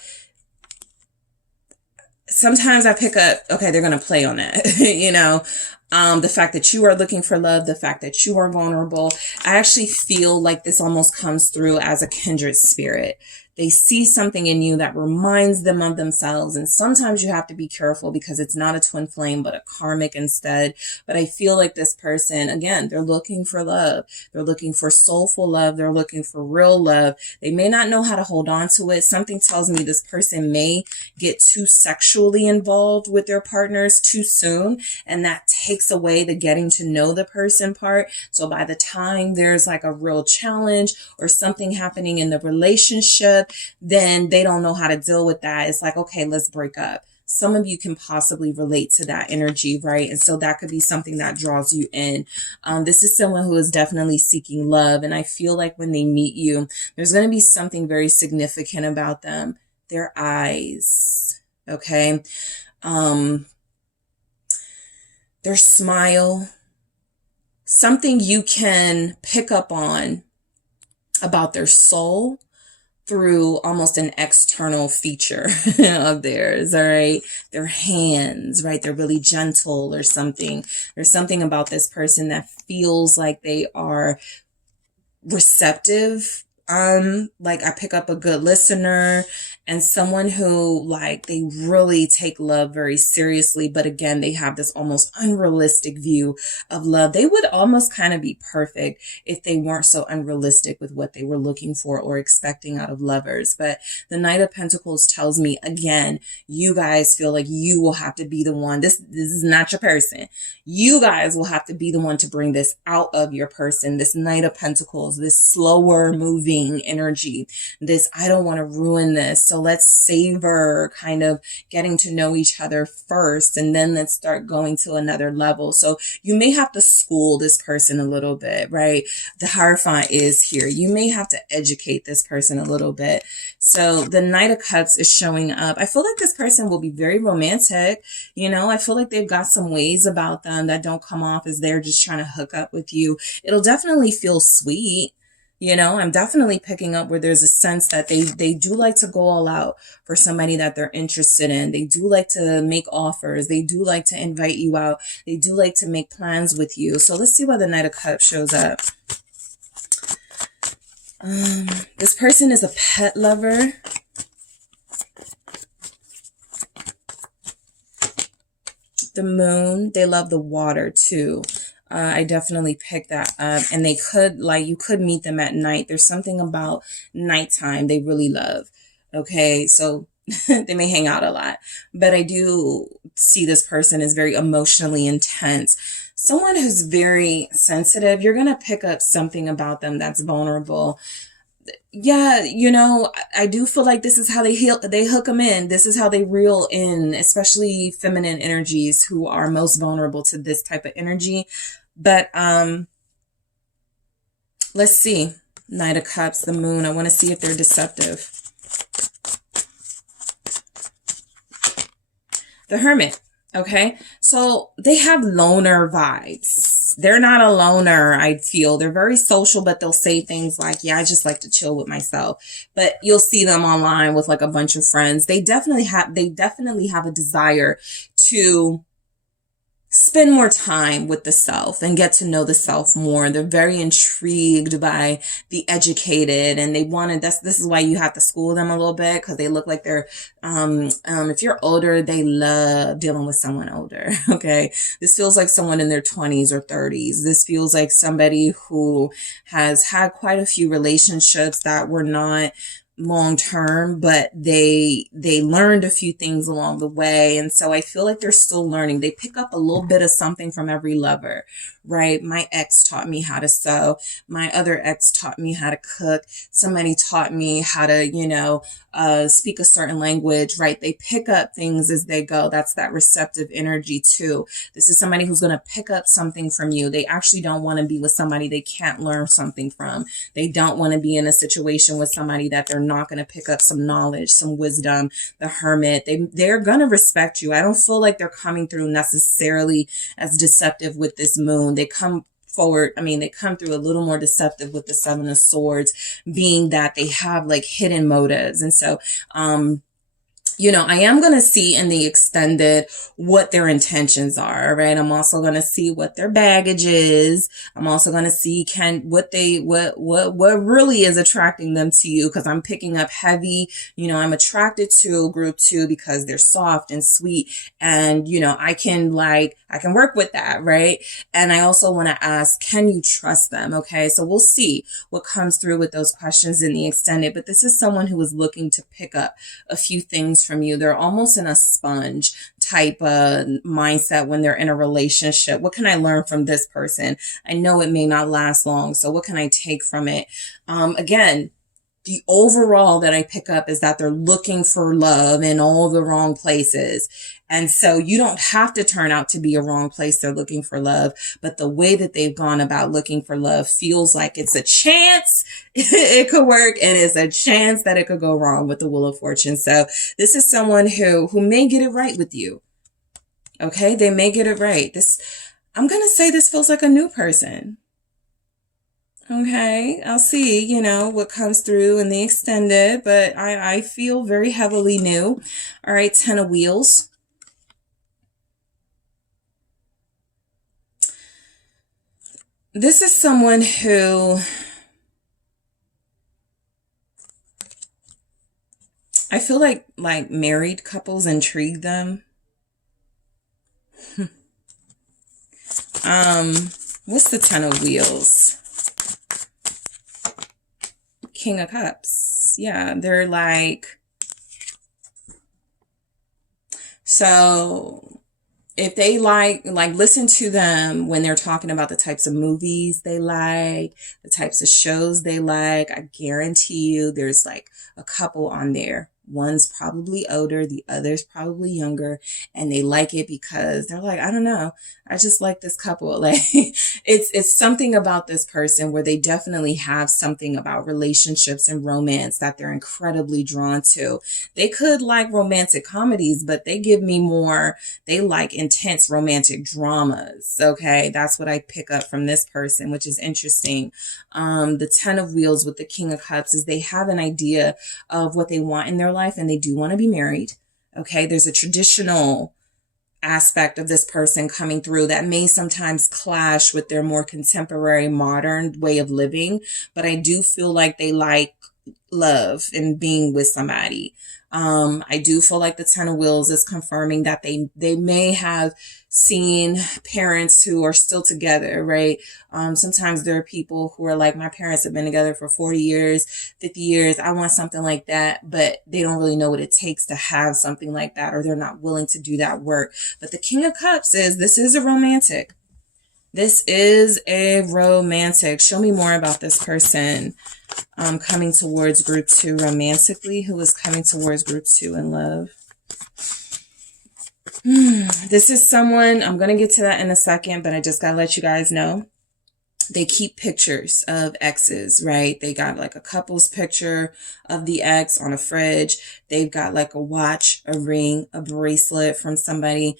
Sometimes I pick up, okay, they're going to play on that, you know, the fact that you are looking for love, the fact that you are vulnerable. I actually feel like this almost comes through as a kindred spirit. They see something in you that reminds them of themselves. And sometimes you have to be careful because it's not a twin flame, but a karmic instead. But I feel like this person, again, they're looking for love. They're looking for soulful love. They're looking for real love. They may not know how to hold on to it. Something tells me this person may get too sexually involved with their partners too soon. And that takes away the getting to know the person part. So by the time there's like a real challenge or something happening in the relationship, then they don't know how to deal with that. It's like, okay, let's break up. Some of you can possibly relate to that energy, right? And so that could be something that draws you in. This is someone who is definitely seeking love. And I feel like when they meet you, there's going to be something very significant about them. Their eyes, okay? Their smile, something you can pick up on about their soul through almost an external feature of theirs, all right? Their hands, right? They're really gentle or something. There's something about this person that feels like they are receptive. Like I pick up a good listener and someone who like they really take love very seriously. But again, they have this almost unrealistic view of love. They would almost kind of be perfect if they weren't so unrealistic with what they were looking for or expecting out of lovers. But the Knight of Pentacles tells me, again, you guys feel like you will have to be the one. This is not your person. You guys will have to be the one to bring this out of your person. This Knight of Pentacles, this slower moving energy, this I don't want to ruin this. So So let's savor kind of getting to know each other first, and then let's start going to another level. So you may have to school this person a little bit, right? The Hierophant is here. You may have to educate this person a little bit. So the Knight of Cups is showing up. I feel like this person will be very romantic. You know, I feel like they've got some ways about them that don't come off as they're just trying to hook up with you. It'll definitely feel sweet. You know, I'm definitely picking up where there's a sense that they do like to go all out for somebody that they're interested in. They do like to make offers. They do like to invite you out. They do like to make plans with you. So let's see why the Knight of Cups shows up. This person is a pet lover. The Moon, they love the water too. I definitely picked that up. And they could, like, you could meet them at night. There's something about nighttime they really love. Okay, so they may hang out a lot. But I do see this person as very emotionally intense. Someone who's very sensitive. You're going to pick up something about them that's vulnerable. Yeah, you know, I do feel like this is how they hook them in. This is how they reel in, especially feminine energies who are most vulnerable to this type of energy. But let's see. Knight of Cups, the Moon. I want to see if they're deceptive. The Hermit. Okay, so they have loner vibes. They're not a loner, I feel. They're very social, but they'll say things like, yeah, I just like to chill with myself. But you'll see them online with like a bunch of friends. They definitely have a desire to spend more time with the self and get to know the self more. They're very intrigued by the educated, and they want to, this is why you have to school them a little bit, because they look like they're, if you're older, they love dealing with someone older. Okay. This feels like someone in their 20s or 30s. This feels like somebody who has had quite a few relationships that were not long term, but they learned a few things along the way. And so I feel like they're still learning. They pick up a little bit of something from every lover, right? My ex taught me how to sew. My other ex taught me how to cook. Somebody taught me how to, you know, speak a certain language, right? They pick up things as they go. That's that receptive energy too. This is somebody who's going to pick up something from you. They actually don't want to be with somebody they can't learn something from. They don't want to be in a situation with somebody that they're not going to pick up some knowledge, some wisdom. The Hermit, they're going to respect you. I don't feel like they're coming through necessarily as deceptive with this Moon. They come forward. I mean, they come through a little more deceptive with the Seven of Swords, being that they have like hidden motives. And so, you know, I am going to see in the extended what their intentions are, right? I'm also going to see what their baggage is. I'm also going to see what really is attracting them to you, because I'm picking up heavy. You know, I'm attracted to group 2 because they're soft and sweet, and you know, I can work with that, right? And I also want to ask, can you trust them? Okay, so we'll see what comes through with those questions in the extended. But this is someone who is looking to pick up a few things from you. They're almost in a sponge type of mindset when they're in a relationship. What can I learn from this person? I know it may not last long, so what can I take from it? Again, the overall that I pick up is that they're looking for love in all the wrong places. And so you don't have to turn out to be a wrong place they're looking for love, but the way that they've gone about looking for love feels like it's a chance it could work, and it's a chance that it could go wrong with the Wheel of Fortune. So this is someone who may get it right with you. Okay, they may get it right. I'm going to say this feels like a new person. Okay, I'll see, you know, what comes through in the extended, but I feel very heavily new. All right, 10 of Wheels. This is someone who I feel like married couples intrigue them. What's the 10 of Wheels? King of Cups. Yeah, they're like, so if they like listen to them when they're talking about the types of movies they like, the types of shows they like, I guarantee you there's like a couple on there One's probably older, the other's probably younger, and they like it because they're like, I don't know, I just like this couple. Like it's something about this person where they definitely have something about relationships and romance that they're incredibly drawn to. They could like romantic comedies, but they give me more, they like intense romantic dramas. Okay, that's what I pick up from this person, which is interesting. The 10 of Wheels with the King of Cups is they have an idea of what they want in their life, and they do want to be married. Okay, there's a traditional aspect of this person coming through that may sometimes clash with their more contemporary modern way of living, but I do feel like they like love and being with somebody. I do feel like the 10 of Wheels is confirming that they may have seen parents who are still together, right? Sometimes there are people who are like, my parents have been together for 40 years, 50 years. I want something like that, but they don't really know what it takes to have something like that, or they're not willing to do that work. But the King of Cups is, this is a romantic. This is a romantic. Show me more about this person coming towards group 2 romantically. Who is coming towards group 2 in love? This is someone, I'm going to get to that in a second, but I just got to let you guys know. They keep pictures of exes, right? They got like a couple's picture of the ex on a fridge. They've got like a watch, a ring, a bracelet from somebody.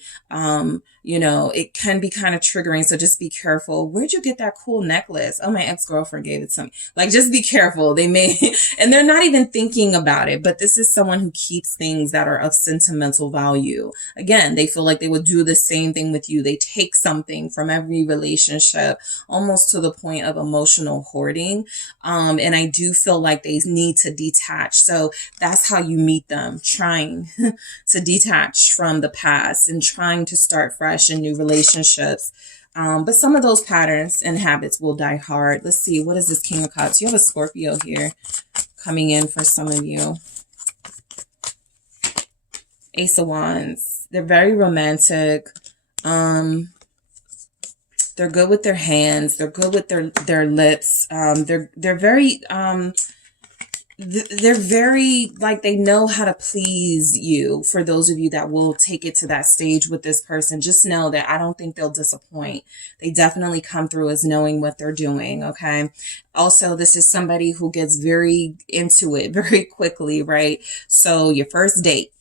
You know, it can be kind of triggering. So just be careful. Where'd you get that cool necklace? Oh, my ex-girlfriend gave it to me. Like, just be careful. They may, and they're not even thinking about it, but this is someone who keeps things that are of sentimental value. Again, they feel like they would do the same thing with you. They take something from every relationship, almost to the point of emotional hoarding. And I do feel like they need to detach. So that's how you meet them, trying to detach from the past and trying to start fresh in new relationships. But some of those patterns and habits will die hard. Let's see. What is this King of Cups? You have a Scorpio here coming in for some of you. Ace of Wands. They're very romantic. They're good with their hands. They're good with their lips. They're very they're very, like, they know how to please you. For those of you that will take it to that stage with this person, just know that I don't think they'll disappoint. They definitely come through as knowing what they're doing. Okay. Also, this is somebody who gets very into it very quickly, right? So your first date,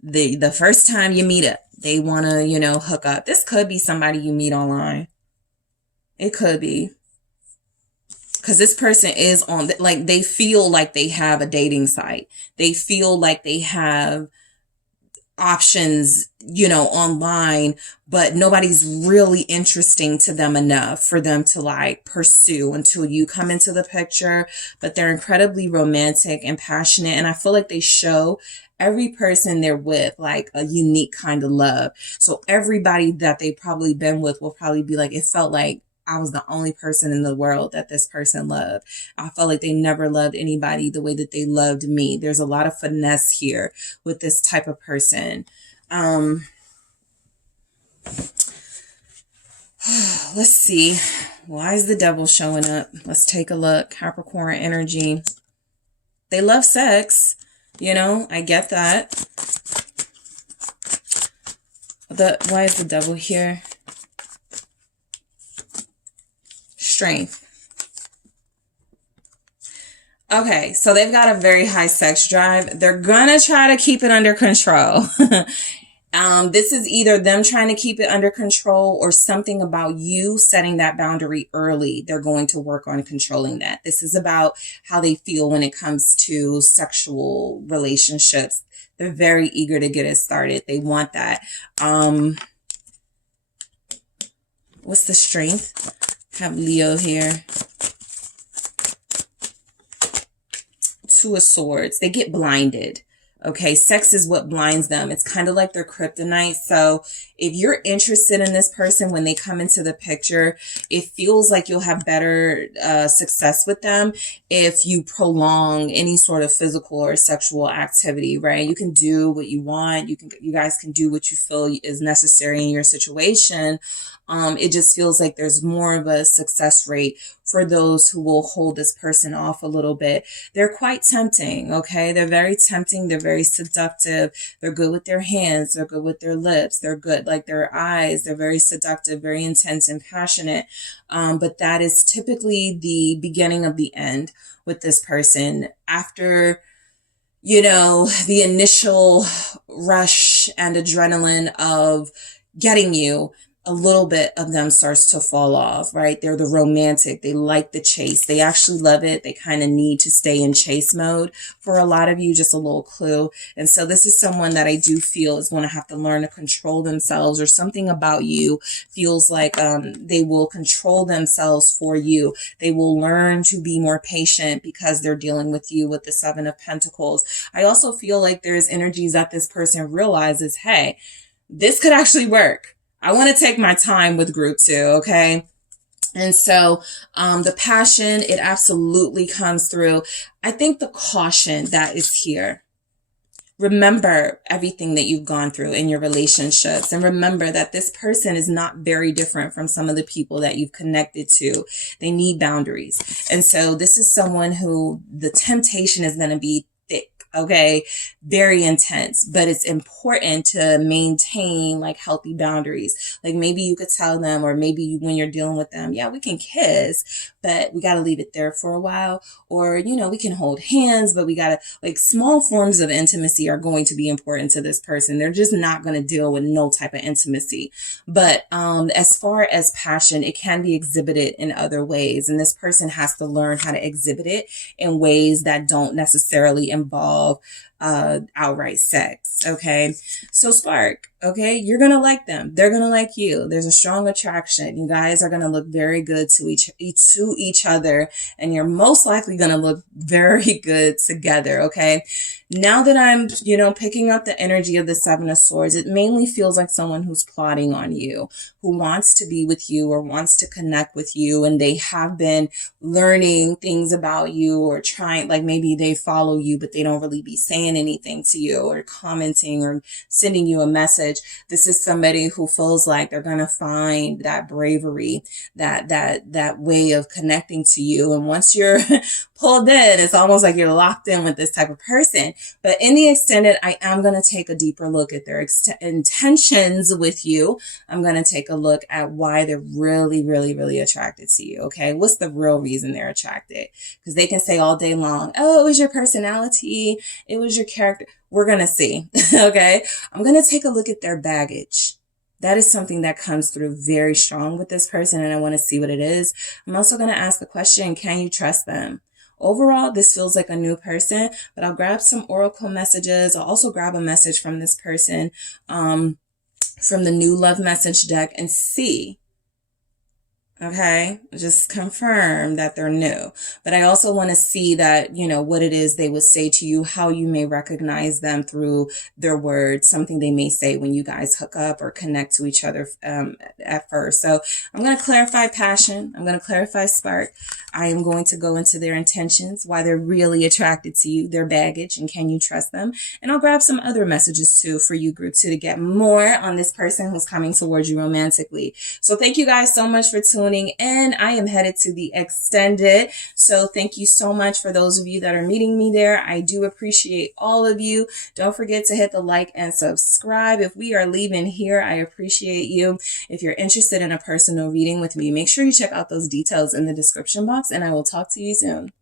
the first time you meet up, they want to, you know, hook up. This could be somebody you meet online. It could be. Because this person is on, like, they feel like they have a dating site. They feel like they have options, you know, online, but nobody's really interesting to them enough for them to like pursue until you come into the picture. But they're incredibly romantic and passionate. And I feel like they show every person they're with like a unique kind of love. So everybody that they've probably been with will probably be like, it felt like I was the only person in the world that this person loved. I felt like they never loved anybody the way that they loved me. There's a lot of finesse here with this type of person. Let's see. Why is the devil showing up? Let's take a look. Capricorn energy. They love sex. You know, I get that. Why is the devil here? Strength. Okay, so they've got a very high sex drive. They're gonna try to keep it under control. This is either them trying to keep it under control or something about you setting that boundary early. They're going to work on controlling that. This is about how they feel when it comes to sexual relationships. They're very eager to get it started. They want that. What's the strength? Have Leo here. Two of Swords. They get blinded. Okay, sex is what blinds them. It's kind of like their kryptonite. So if you're interested in this person when they come into the picture, it feels like you'll have better success with them if you prolong any sort of physical or sexual activity, right? You can do what you want. You guys can do what you feel is necessary in your situation. It just feels like there's more of a success rate for those who will hold this person off a little bit. They're quite tempting, okay? They're very tempting. They're very seductive. They're good with their hands. They're good with their lips. They're good, like their eyes. They're very seductive, very intense and passionate. But that is typically the beginning of the end with this person. After, the initial rush and adrenaline of getting you, a little bit of them starts to fall off, right? They're the romantic. They like the chase. They actually love it. They kind of need to stay in chase mode. For a lot of you, just a little clue. And so this is someone that I do feel is going to have to learn to control themselves, or something about you feels like they will control themselves for you. They will learn to be more patient because they're dealing with you with the Seven of Pentacles. I also feel like there's energies that this person realizes, hey, this could actually work. I want to take my time with group 2, okay? And so the passion, it absolutely comes through. I think the caution that is here. Remember everything that you've gone through in your relationships, and remember that this person is not very different from some of the people that you've connected to. They need boundaries. And so this is someone who the temptation is going to be thick. Okay, very intense, but it's important to maintain like healthy boundaries. Like maybe you could tell them, or maybe when you're dealing with them, yeah, we can kiss, but we got to leave it there for a while. Or, we can hold hands, but we got to, like, small forms of intimacy are going to be important to this person. They're just not going to deal with no type of intimacy. But as far as passion, it can be exhibited in other ways. And this person has to learn how to exhibit it in ways that don't necessarily involve outright sex. Okay. So spark, okay. You're going to like them. They're going to like you. There's a strong attraction. You guys are going to look very good to each other, and you're most likely going to look very good together. Okay. Now that I'm, picking up the energy of the Seven of Swords, it mainly feels like someone who's plotting on you, who wants to be with you or wants to connect with you. And they have been learning things about you, or trying, like maybe they follow you, but they don't really be saying anything to you or commenting or sending you a message. This is somebody who feels like they're going to find that bravery, that way of connecting to you. And once you're pulled in, it's almost like you're locked in with this type of person. But in the extended, I am going to take a deeper look at their intentions with you. I'm going to take a look at why they're really, really, really attracted to you. Okay. What's the real reason they're attracted? Because they can say all day long, oh, it was your personality. It was your character. We're going to see. Okay. I'm going to take a look at their baggage. That is something that comes through very strong with this person, and I want to see what it is. I'm also going to ask the question, can you trust them? Overall, this feels like a new person, but I'll grab some oracle messages. I'll also grab a message from this person from the new love message deck and see. Okay, just confirm that they're new. But I also want to see that, what it is they would say to you, how you may recognize them through their words, something they may say when you guys hook up or connect to each other at first. So I'm going to clarify passion. I'm going to clarify spark. I am going to go into their intentions, why they're really attracted to you, their baggage, and can you trust them? And I'll grab some other messages too for you, group 2, to get more on this person who's coming towards you romantically. So thank you guys so much for tuning in. I am headed to the extended. So thank you so much for those of you that are meeting me there. I do appreciate all of you. Don't forget to hit the like and subscribe. If we are leaving here, I appreciate you. If you're interested in a personal reading with me, make sure you check out those details in the description box, and I will talk to you soon.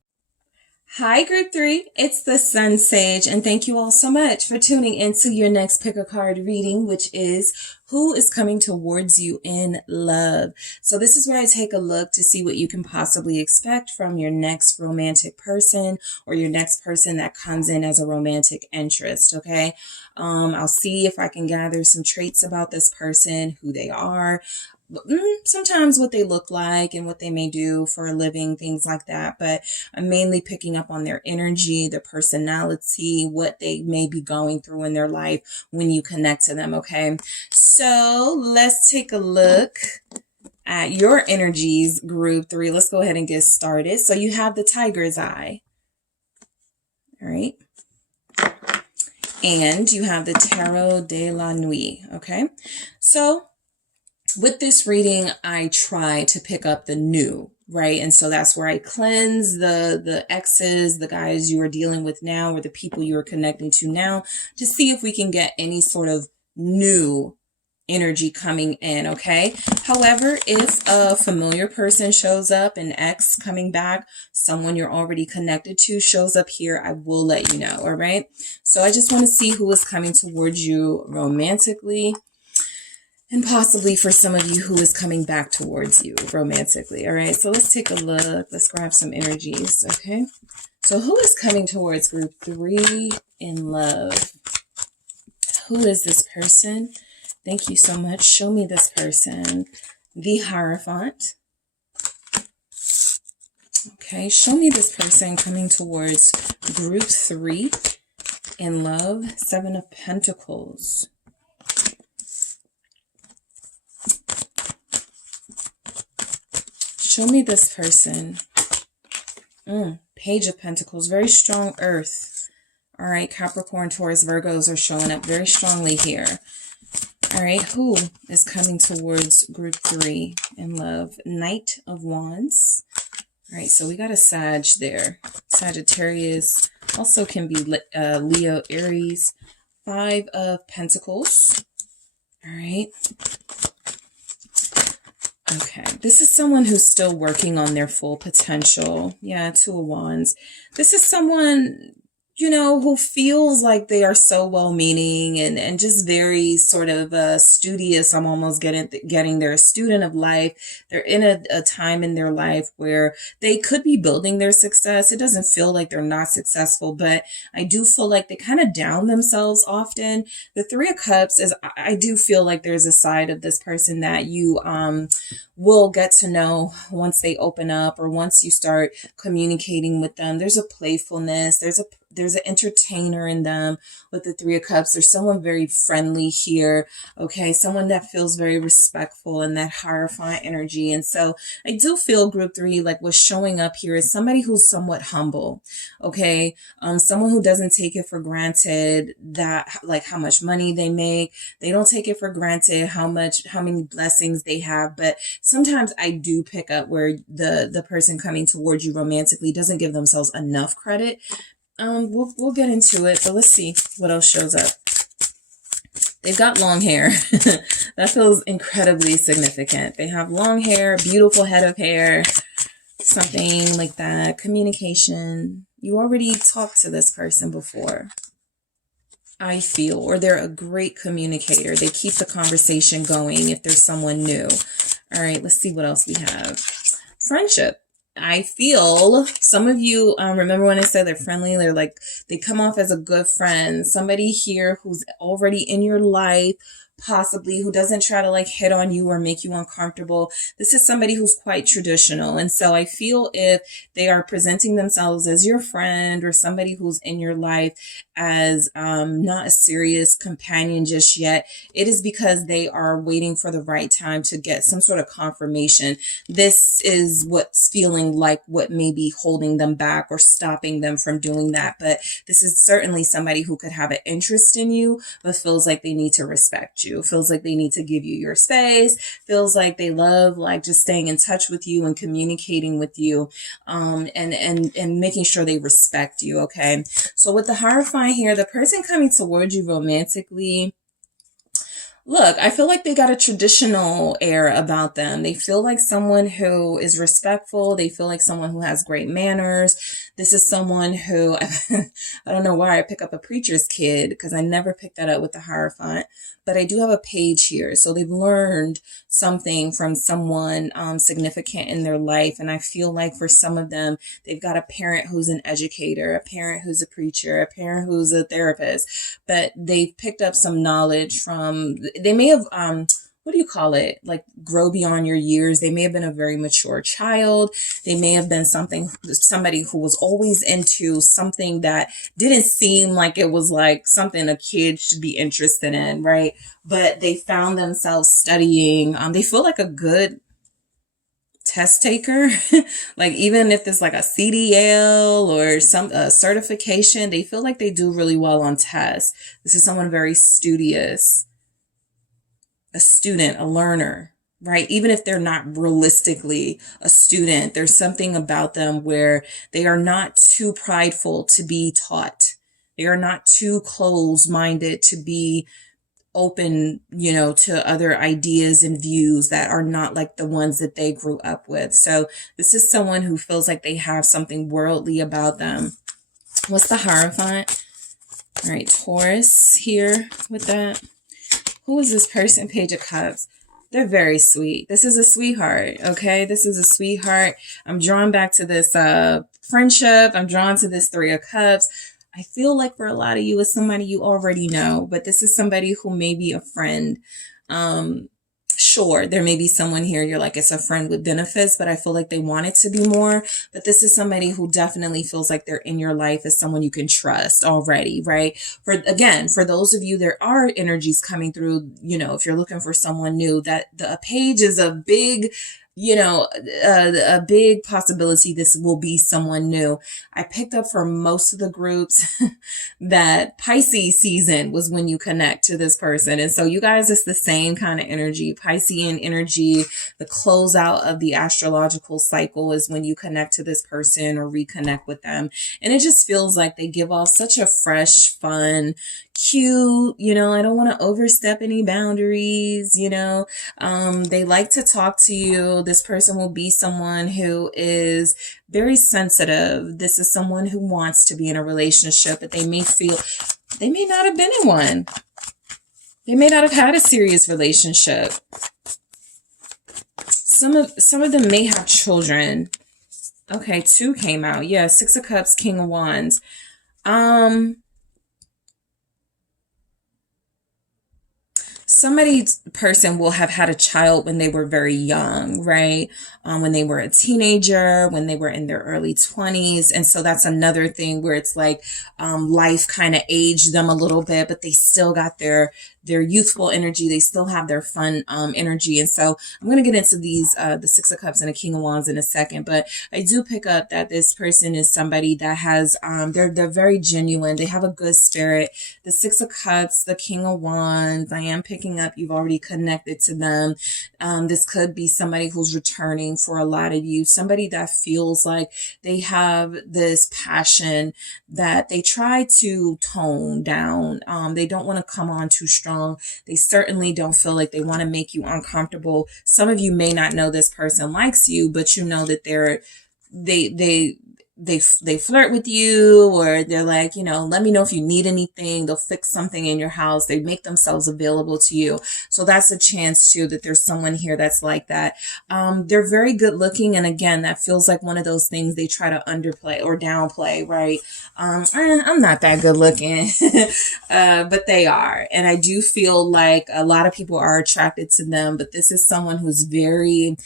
Hi, Group 3. It's the SunSage, and thank you all so much for tuning into your next pick a card reading, which is who is coming towards you in love. So this is where I take a look to see what you can possibly expect from your next romantic person, or your next person that comes in as a romantic interest. Okay. I'll see if I can gather some traits about this person, who they are, sometimes what they look like and what they may do for a living, things like that. But I'm mainly picking up on their energy, their personality, what they may be going through in their life when you connect to them. Okay. So let's take a look at your energies, Group 3. Let's go ahead and get started. So you have the tiger's eye. All right. And you have the Tarot de la Nuit. Okay. So with this reading, I try to pick up the new, right? And so that's where I cleanse the exes, the guys you are dealing with now, or the people you are connecting to now, to see if we can get any sort of new energy coming in, okay? However, if a familiar person shows up, an ex coming back, someone you're already connected to shows up here, I will let you know, all right? So I just want to see who is coming towards you romantically, and possibly for some of you who is coming back towards you romantically, all right? So let's take a look. Let's grab some energies, okay? So who is coming towards group 3 in love? Who is this person? Thank you so much. Show me this person. The Hierophant. Okay, show me this person coming towards group 3 in love. 7 of Pentacles. Show me this person. Page of Pentacles. Very strong earth. All right, Capricorn, Taurus, Virgos are showing up very strongly here. All right, who is coming towards group 3 in love? Knight of Wands. All right, so we got a Sag there. Sagittarius also can be Leo, Aries. 5 of Pentacles. All right. Okay, this is someone who's still working on their full potential. Yeah, 2 of Wands. This is someone, you know, who feels like they are so well-meaning and just very sort of studious. I'm almost getting they're a student of life. They're in a time in their life where they could be building their success. It doesn't feel like they're not successful, but I do feel like they kind of down themselves often. The 3 of Cups is, I do feel like there's a side of this person that you will get to know once they open up, or once you start communicating with them. There's a playfulness. There's an entertainer in them with the 3 of Cups. There's someone very friendly here, okay? Someone that feels very respectful and that Hierophant energy. And so I do feel group 3, like what's showing up here is somebody who's somewhat humble, okay? Someone who doesn't take it for granted that, like, how much money they make. They don't take it for granted how many blessings they have. But sometimes I do pick up where the person coming towards you romantically doesn't give themselves enough credit. We'll get into it, but let's see what else shows up. They've got long hair. That feels incredibly significant. They have long hair, beautiful head of hair, something like that. Communication. You already talked to this person before, I feel, or they're a great communicator. They keep the conversation going if there's someone new. All right, let's see what else we have. Friendship. I feel some of you remember when I said they're friendly, they're like, they come off as a good friend, somebody here who's already in your life, possibly, who doesn't try to like hit on you or make you uncomfortable. This is somebody who's quite traditional. And so I feel if they are presenting themselves as your friend or somebody who's in your life as not a serious companion just yet, it is because they are waiting for the right time to get some sort of confirmation. This is what's feeling like what may be holding them back or stopping them from doing that. But this is certainly somebody who could have an interest in you, but feels like they need to respect you, feels like they need to give you your space, feels like they love like just staying in touch with you and communicating with you, and making sure they respect you. Okay. So with the Hierophant here, the person coming towards you romantically, look, I feel like they got a traditional air about them. They feel like someone who is respectful. They feel like someone who has great manners. This is someone who, I don't know why I pick up a preacher's kid, because I never picked that up with the Hierophant, but I do have a page here. So they've learned something from someone significant in their life. And I feel like for some of them, they've got a parent who's an educator, a parent who's a preacher, a parent who's a therapist, but they've picked up some knowledge from, they may have, what do you call it? Like grow beyond your years. They may have been a very mature child. They may have been somebody who was always into something that didn't seem like it was like something a kid should be interested in, right? But they found themselves studying. They feel like a good test taker. Like even if it's like a CDL or some certification, they feel like they do really well on tests. This is someone very studious, a student, a learner. right? Even if they're not realistically a student, there's something about them where they are not too prideful to be taught. They are not too closed-minded to be open, to other ideas and views that are not like the ones that they grew up with. So this is someone who feels like they have something worldly about them. What's the Hierophant? All right, Taurus here with that. Who is this person? Page of Cups. They're very sweet. This is a sweetheart, okay? This is a sweetheart. I'm drawn back to this friendship. I'm drawn to this Three of Cups. I feel like for a lot of you, it's somebody you already know, but this is somebody who may be a friend. Sure, there may be someone here, you're like, it's a friend with benefits, but I feel like they want it to be more. But this is somebody who definitely feels like they're in your life as someone you can trust already, right? For those of you, there are energies coming through, if you're looking for someone new, that a page is a big, a big possibility this will be someone new. I picked up for most of the groups that Pisces season was when you connect to this person. And so you guys, it's the same kind of energy. Piscean energy, the closeout of the astrological cycle is when you connect to this person or reconnect with them. And it just feels like they give off such a fresh, fun, cute, I don't want to overstep any boundaries, they like to talk to you. This person will be someone who is very sensitive. This is someone who wants to be in a relationship, but they may not have been in one. They may not have had a serious relationship. Some of them may have children. Okay, 2 came out. Yeah, 6 of Cups, King of Wands. Somebody's person will have had a child when they were very young, right? When they were a teenager, when they were in their early 20s. And so that's another thing where it's like life kind of aged them a little bit, but they still got their youthful energy. They still have their fun energy. And so I'm going to get into these, the 6 of Cups and the King of Wands in a second. But I do pick up that this person is somebody that has, they're very genuine. They have a good spirit. The 6 of Cups, the King of Wands, I am picking up, you've already connected to them. This could be somebody who's returning for a lot of you. Somebody that feels like they have this passion that they try to tone down. They don't want to come on too strong. They certainly don't feel like they want to make you uncomfortable. Some of you may not know this person likes you, but you know that they flirt with you, or they're like, let me know if you need anything. They'll fix something in your house. They make themselves available to you. So that's a chance too, that there's someone here that's like that. They're very good looking. And again, that feels like one of those things they try to underplay or downplay, right? I'm not that good looking, but they are. And I do feel like a lot of people are attracted to them, but this is someone who's very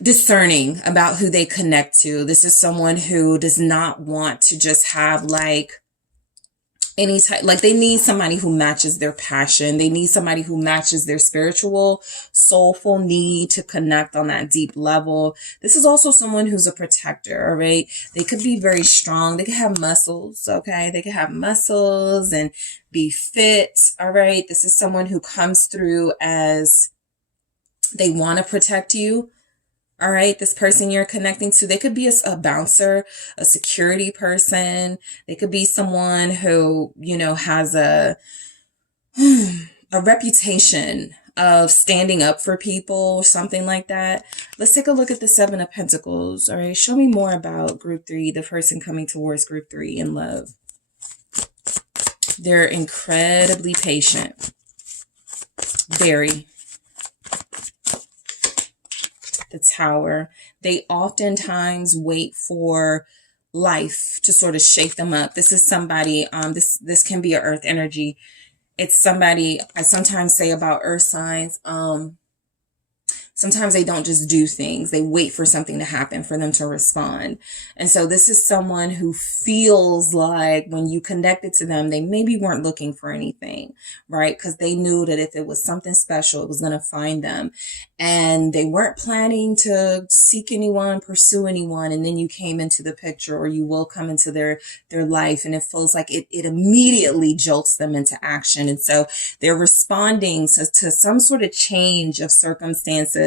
discerning about who they connect to. This is someone who does not want to just have like any type, like they need somebody who matches their passion. They need somebody who matches their spiritual, soulful need to connect on that deep level. This is also someone who's a protector, all right? They could be very strong. They could have muscles, okay? They could have muscles and be fit, all right? This is someone who comes through as they want to protect you. All right, this person you're connecting to, they could be a bouncer, a security person. They could be someone who, has a reputation of standing up for people, something like that. Let's take a look at the 7 of Pentacles. All right, show me more about group 3, the person coming towards group 3 in love. They're incredibly patient. Very. The Tower. They oftentimes wait for life to sort of shake them up. This is somebody, this can be an earth energy. It's somebody, I sometimes say about earth signs, Sometimes they don't just do things. They wait for something to happen for them to respond. And so this is someone who feels like when you connected to them, they maybe weren't looking for anything, right? Because they knew that if it was something special, it was going to find them. And they weren't planning to seek anyone, pursue anyone. And then you came into the picture, or you will come into their life. And it feels like it immediately jolts them into action. And so they're responding to some sort of change of circumstances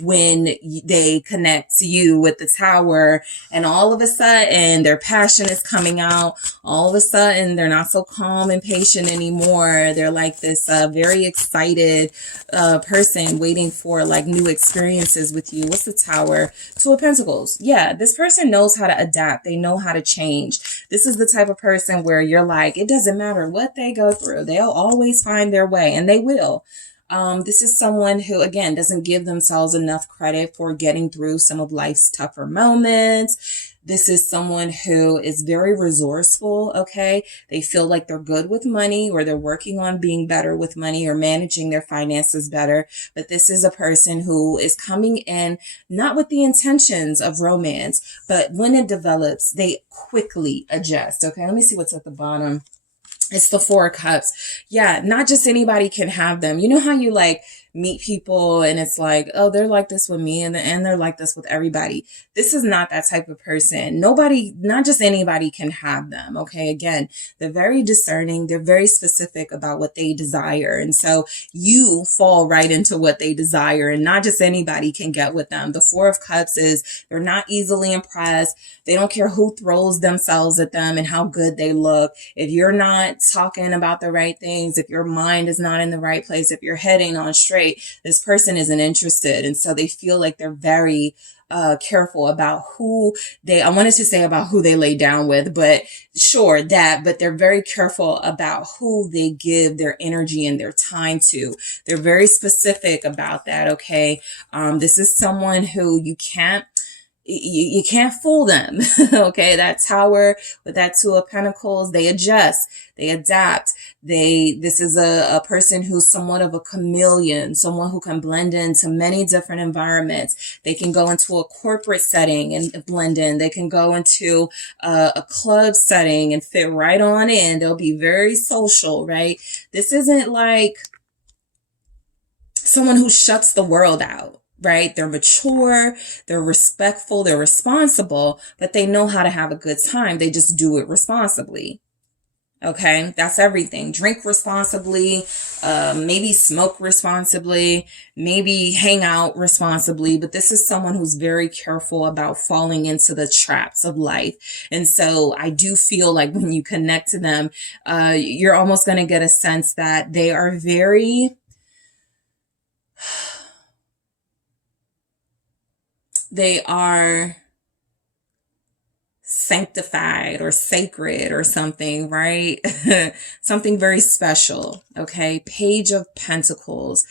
when they connect to you with the Tower, and all of a sudden their passion is coming out. All of a sudden they're not so calm and patient anymore. They're like this very excited person waiting for like new experiences with you. What's the Tower? Two of Pentacles. Yeah, this person knows how to adapt. They know how to change. This is the type of person where you're like, it doesn't matter what they go through, they'll always find their way, and they will. This is someone who, again, doesn't give themselves enough credit for getting through some of life's tougher moments. This is someone who is very resourceful, okay? They feel like they're good with money, or they're working on being better with money, or managing their finances better. But this is a person who is coming in not with the intentions of romance, but when it develops, they quickly adjust, okay? Let me see what's at the bottom. It's the Four of Cups. Yeah, not just anybody can have them. You know how you like meet people and it's like, oh, they're like this with me, and they're like this with everybody. This is not that type of person. Nobody, not just anybody can have them. Okay. Again, they're very discerning. They're very specific about what they desire. And so you fall right into what they desire, and not just anybody can get with them. The Four of Cups is they're not easily impressed. They don't care who throws themselves at them and how good they look. If you're not talking about the right things, if your mind is not in the right place, if your head ain't on straight, this person isn't interested. And so they feel like they're very careful about who they, I wanted to say about who they lay down with, but sure that, but they're very careful about who they give their energy and their time to. They're very specific about that. Okay. This is someone who you can't fool them. Okay. That Tower with that Two of Pentacles, they adjust, they adapt. This is a person who's somewhat of a chameleon, someone who can blend into many different environments. They can go into a corporate setting and blend in. They can go into a club setting and fit right on in. They'll be very social, right? This isn't like someone who shuts the world out. Right? They're mature, they're respectful, they're responsible, but they know how to have a good time. They just do it responsibly. Okay. That's everything. Drink responsibly, maybe smoke responsibly, maybe hang out responsibly. But this is someone who's very careful about falling into the traps of life. And so I do feel like when you connect to them, you're almost going to get a sense that they are very, they are sanctified or sacred or something, right? Something very special. Okay. Page of Pentacles.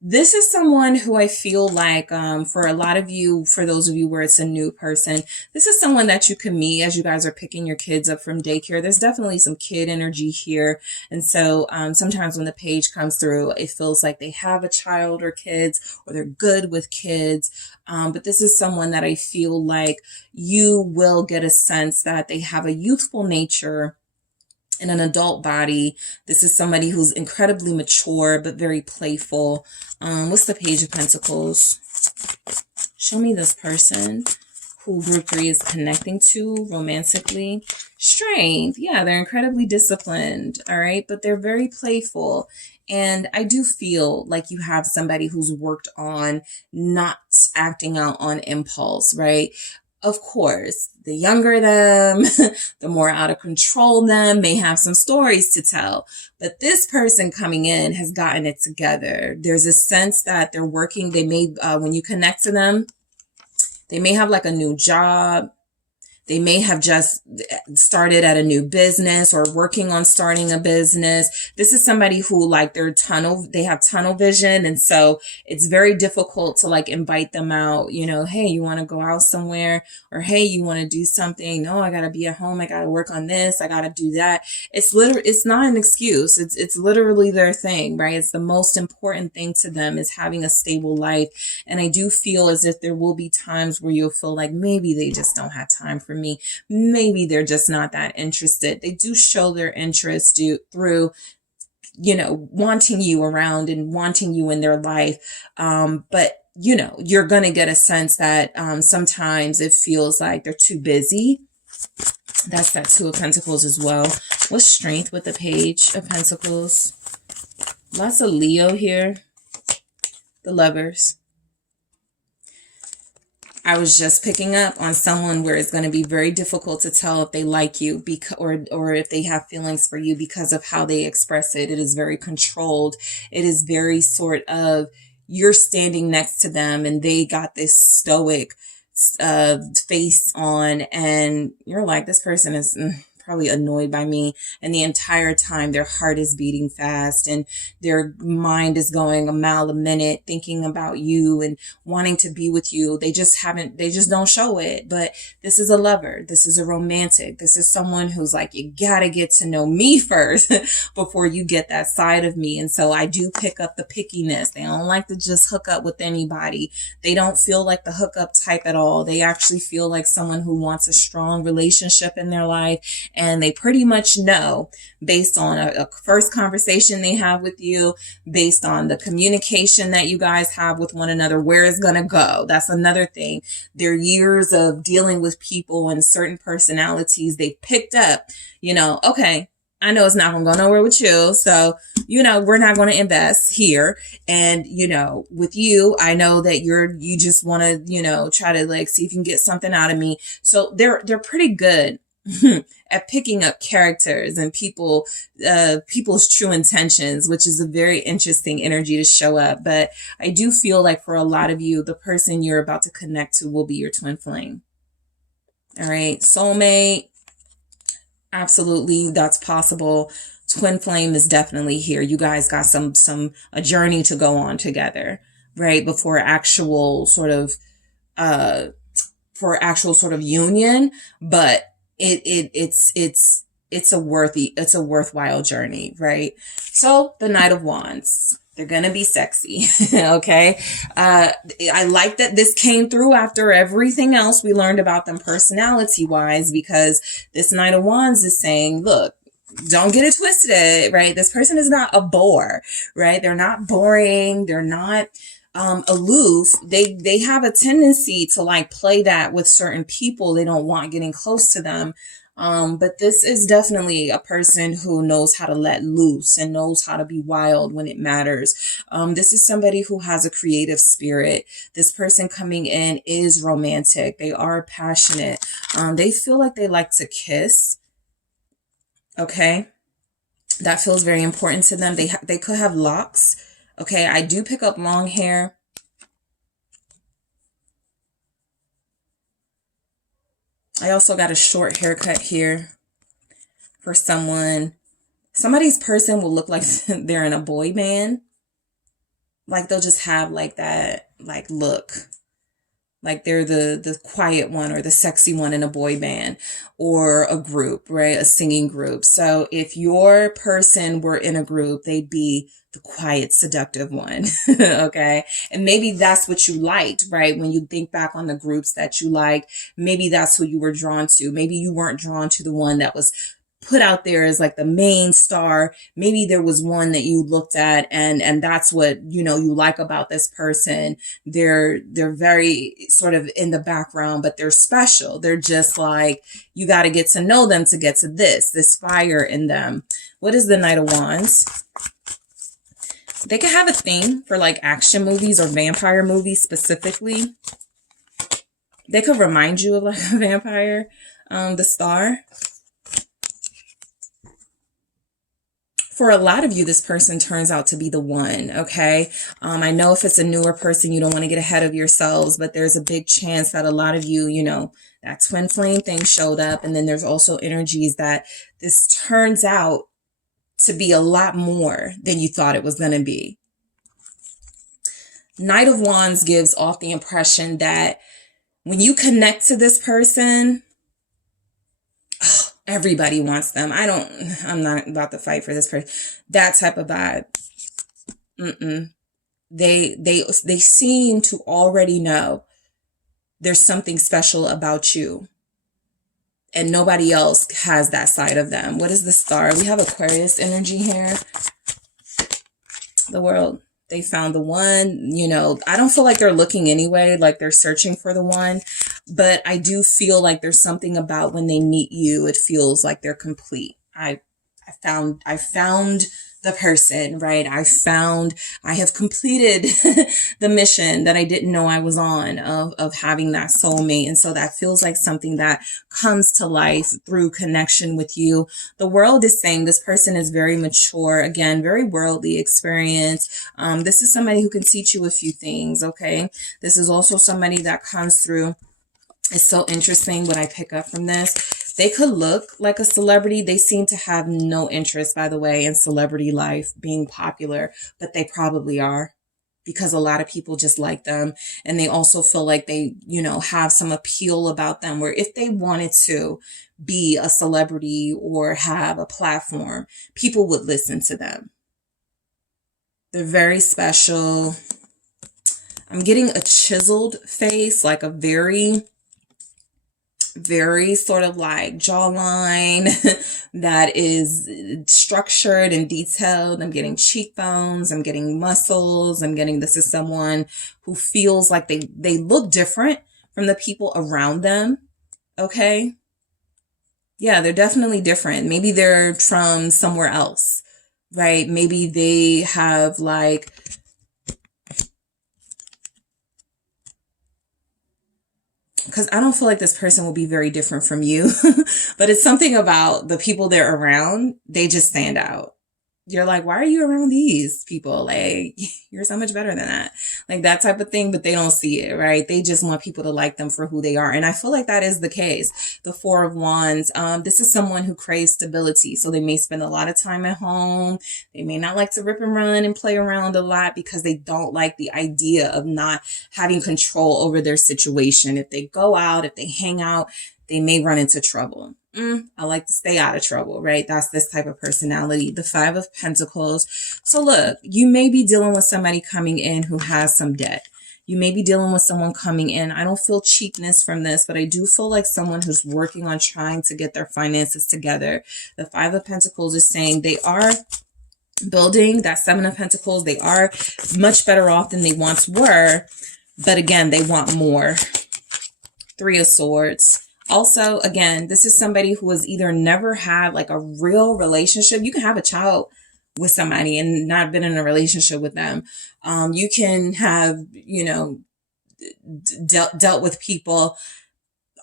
This is someone who I feel like, for a lot of you, for those of you where it's a new person, this is someone that you can meet as you guys are picking your kids up from daycare. There's definitely some kid energy here. And so, sometimes when the page comes through, it feels like they have a child or kids, or they're good with kids. But this is someone that I feel like you will get a sense that they have a youthful nature in an adult body. This is somebody who's incredibly mature, but very playful. What's the Page of Pentacles? Show me this person who group 3 is connecting to romantically. Strength. Yeah, they're incredibly disciplined. All right. But they're very playful. And I do feel like you have somebody who's worked on not acting out on impulse, right? Of course, the younger them, the more out of control them may have some stories to tell. But this person coming in has gotten it together. There's a sense that they're working. They may, when you connect to them, they may have like a new job. They may have just started at a new business or working on starting a business. This is somebody who like they have tunnel vision. And so it's very difficult to like invite them out, you know, hey, you want to go out somewhere, or hey, you want to do something. No, I got to be at home. I got to work on this. I got to do that. It's not an excuse. It's literally their thing, right? It's the most important thing to them is having a stable life. And I do feel as if there will be times where you'll feel like maybe they just don't have time for me. Maybe they're just not that interested. They do show their interest through, you know, wanting you around and wanting you in their life. But you know, you're going to get a sense that sometimes it feels like they're too busy. That's that Two of Pentacles as well. What's strength with the Page of Pentacles? Lots of Leo here. The Lovers. I was just picking up on someone where it's going to be very difficult to tell if they like you or if they have feelings for you because of how they express it. It is very controlled. It is very sort of you're standing next to them and they got this stoic face on and you're like, this person is probably annoyed by me, and the entire time their heart is beating fast and their mind is going a mile a minute thinking about you and wanting to be with you. They just don't show it. But this is a lover. This is a romantic. This is someone who's like, you gotta get to know me first before you get that side of me. And so I do pick up the pickiness. They don't like to just hook up with anybody. They don't feel like the hookup type at all. They actually feel like someone who wants a strong relationship in their life. And they pretty much know based on a first conversation they have with you, based on the communication that you guys have with one another, where it's going to go. That's another thing. Their years of dealing with people and certain personalities, they picked up, you know, okay, I know it's not going to go nowhere with you. So, you know, we're not going to invest here. And, you know, with you, I know that you just want to, you know, try to like see if you can get something out of me. So they're pretty good at picking up characters and people's true intentions, which is a very interesting energy to show up. But I do feel like for a lot of you, the person you're about to connect to will be your twin flame. All right. Soulmate. Absolutely. That's possible. Twin flame is definitely here. You guys got a journey to go on together, right? Before actual sort of union. But it's a worthwhile journey, right? So the Knight of Wands, they're going to be sexy. Okay. I like that this came through after everything else we learned about them personality wise, because this Knight of Wands is saying, look, don't get it twisted, right? This person is not a bore, right? They're not boring. They're not aloof. They have a tendency to like play that with certain people. They don't want getting close to them. But this is definitely a person who knows how to let loose and knows how to be wild when it matters. This is somebody who has a creative spirit. This person coming in is romantic. They are passionate. They feel like they like to kiss. Okay. That feels very important to them. They could have locks. Okay, I do pick up long hair. I also got a short haircut here for someone. Somebody's person will look like they're in a boy band. Like they'll just have like that like look. Like they're the quiet one or the sexy one in a boy band or a group, right? A singing group. So if your person were in a group, they'd be the quiet, seductive one. Okay. And maybe that's what you liked, right? When you think back on the groups that you liked, maybe that's who you were drawn to. Maybe you weren't drawn to the one that was put out there as like the main star. Maybe there was one that you looked at and that's what, you know, you like about this person. They're very sort of in the background, but they're special. They're just like, you got to get to know them to get to this fire in them. What is the Knight of Wands? They could have a thing for like action movies or vampire movies specifically. They could remind you of like a vampire. The Star. For a lot of you, this person turns out to be the one, okay? I know if it's a newer person, you don't want to get ahead of yourselves, but there's a big chance that a lot of you, you know, that twin flame thing showed up. And then there's also energies that this turns out to be a lot more than you thought it was going to be. Knight of Wands gives off the impression that when you connect to this person, everybody wants them. I'm not about to fight for this person. That type of vibe. They seem to already know there's something special about you. And nobody else has that side of them. What is the star? We have Aquarius energy here. The World. They found the one, you know, I don't feel like they're looking anyway, like they're searching for the one, but I do feel like there's something about when they meet you, it feels like they're complete. I found the person, right? I have completed the mission that I didn't know I was on of having that soulmate. And so that feels like something that comes to life through connection with you. The World is saying this person is very mature, again, very worldly experience. This is somebody who can teach you a few things, okay? This is also somebody that comes through. It's so interesting what I pick up from this. They could look like a celebrity. They seem to have no interest, by the way, in celebrity life, being popular, but they probably are because a lot of people just like them. And they also feel like they, you know, have some appeal about them where if they wanted to be a celebrity or have a platform, people would listen to them. They're very special. I'm getting a chiseled face, like a very sort of like jawline that is structured and detailed. I'm getting cheekbones. I'm getting muscles. I'm getting, this is someone who feels like they look different from the people around them. Okay. Yeah, they're definitely different. Maybe they're from somewhere else, right? Maybe they have like, because I don't feel like this person will be very different from you, but it's something about the people they're around. They just stand out. You're like, why are you around these people? Like, you're so much better than that. Like that type of thing, but they don't see it, right? They just want people to like them for who they are. And I feel like that is the case. The Four of Wands. This is someone who craves stability. So they may spend a lot of time at home. They may not like to rip and run and play around a lot because they don't like the idea of not having control over their situation. If they go out, if they hang out, they may run into trouble. I like to stay out of trouble, right? That's this type of personality. The Five of Pentacles. So look, you may be dealing with somebody coming in who has some debt. You may be dealing with someone coming in. I don't feel cheapness from this, but I do feel like someone who's working on trying to get their finances together. The Five of Pentacles is saying they are building. That Seven of Pentacles, they are much better off than they once were. But again, they want more. Three of Swords. Also, again, this is somebody who has either never had like a real relationship. You can have a child with somebody and not been in a relationship with them. You can have, you know, dealt with people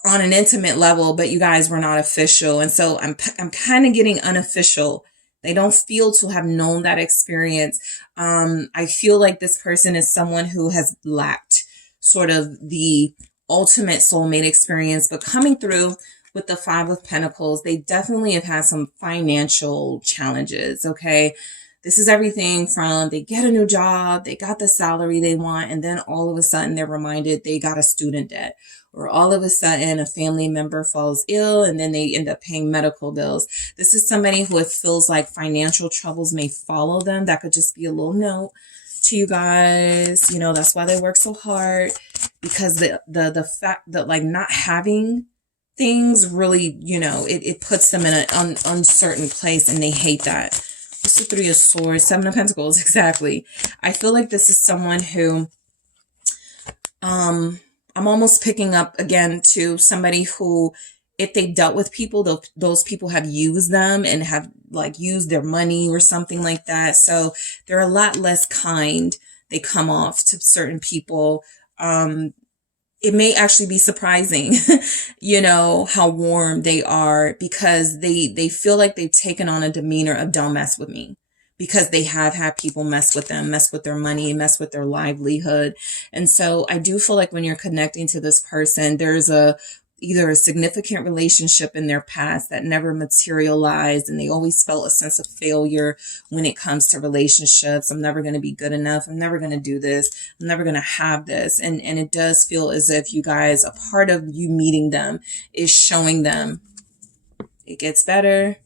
on an intimate level, but you guys were not official. And so I'm kind of getting unofficial. They don't feel to have known that experience. I feel like this person is someone who has lacked sort of the ultimate soulmate experience, but coming through with the Five of Pentacles, they definitely have had some financial challenges. Okay. This is everything from they get a new job, they got the salary they want, and then all of a sudden they're reminded they got a student debt, or all of a sudden a family member falls ill and then they end up paying medical bills. This is somebody who it feels like financial troubles may follow them. That could just be a little note to you guys. You know, that's why they work so hard, because the fact that like not having things really, you know, it puts them in an uncertain place and they hate that. What's the Three of Swords? Seven of Pentacles, exactly. I feel like this is someone who, I'm almost picking up again to somebody who, if they dealt with people, those people have used them and have like used their money or something like that. So they're a lot less kind. They come off to certain people. It may actually be surprising, you know, how warm they are, because they feel like they've taken on a demeanor of don't mess with me. because they have had people mess with them, mess with their money, mess with their livelihood. And so I do feel like when you're connecting to this person, there's either a significant relationship in their past that never materialized, and they always felt a sense of failure when it comes to relationships. I'm never going to be good enough. I'm never going to do this. I'm never going to have this. And it does feel as if you guys, a part of you meeting them is showing them it gets better.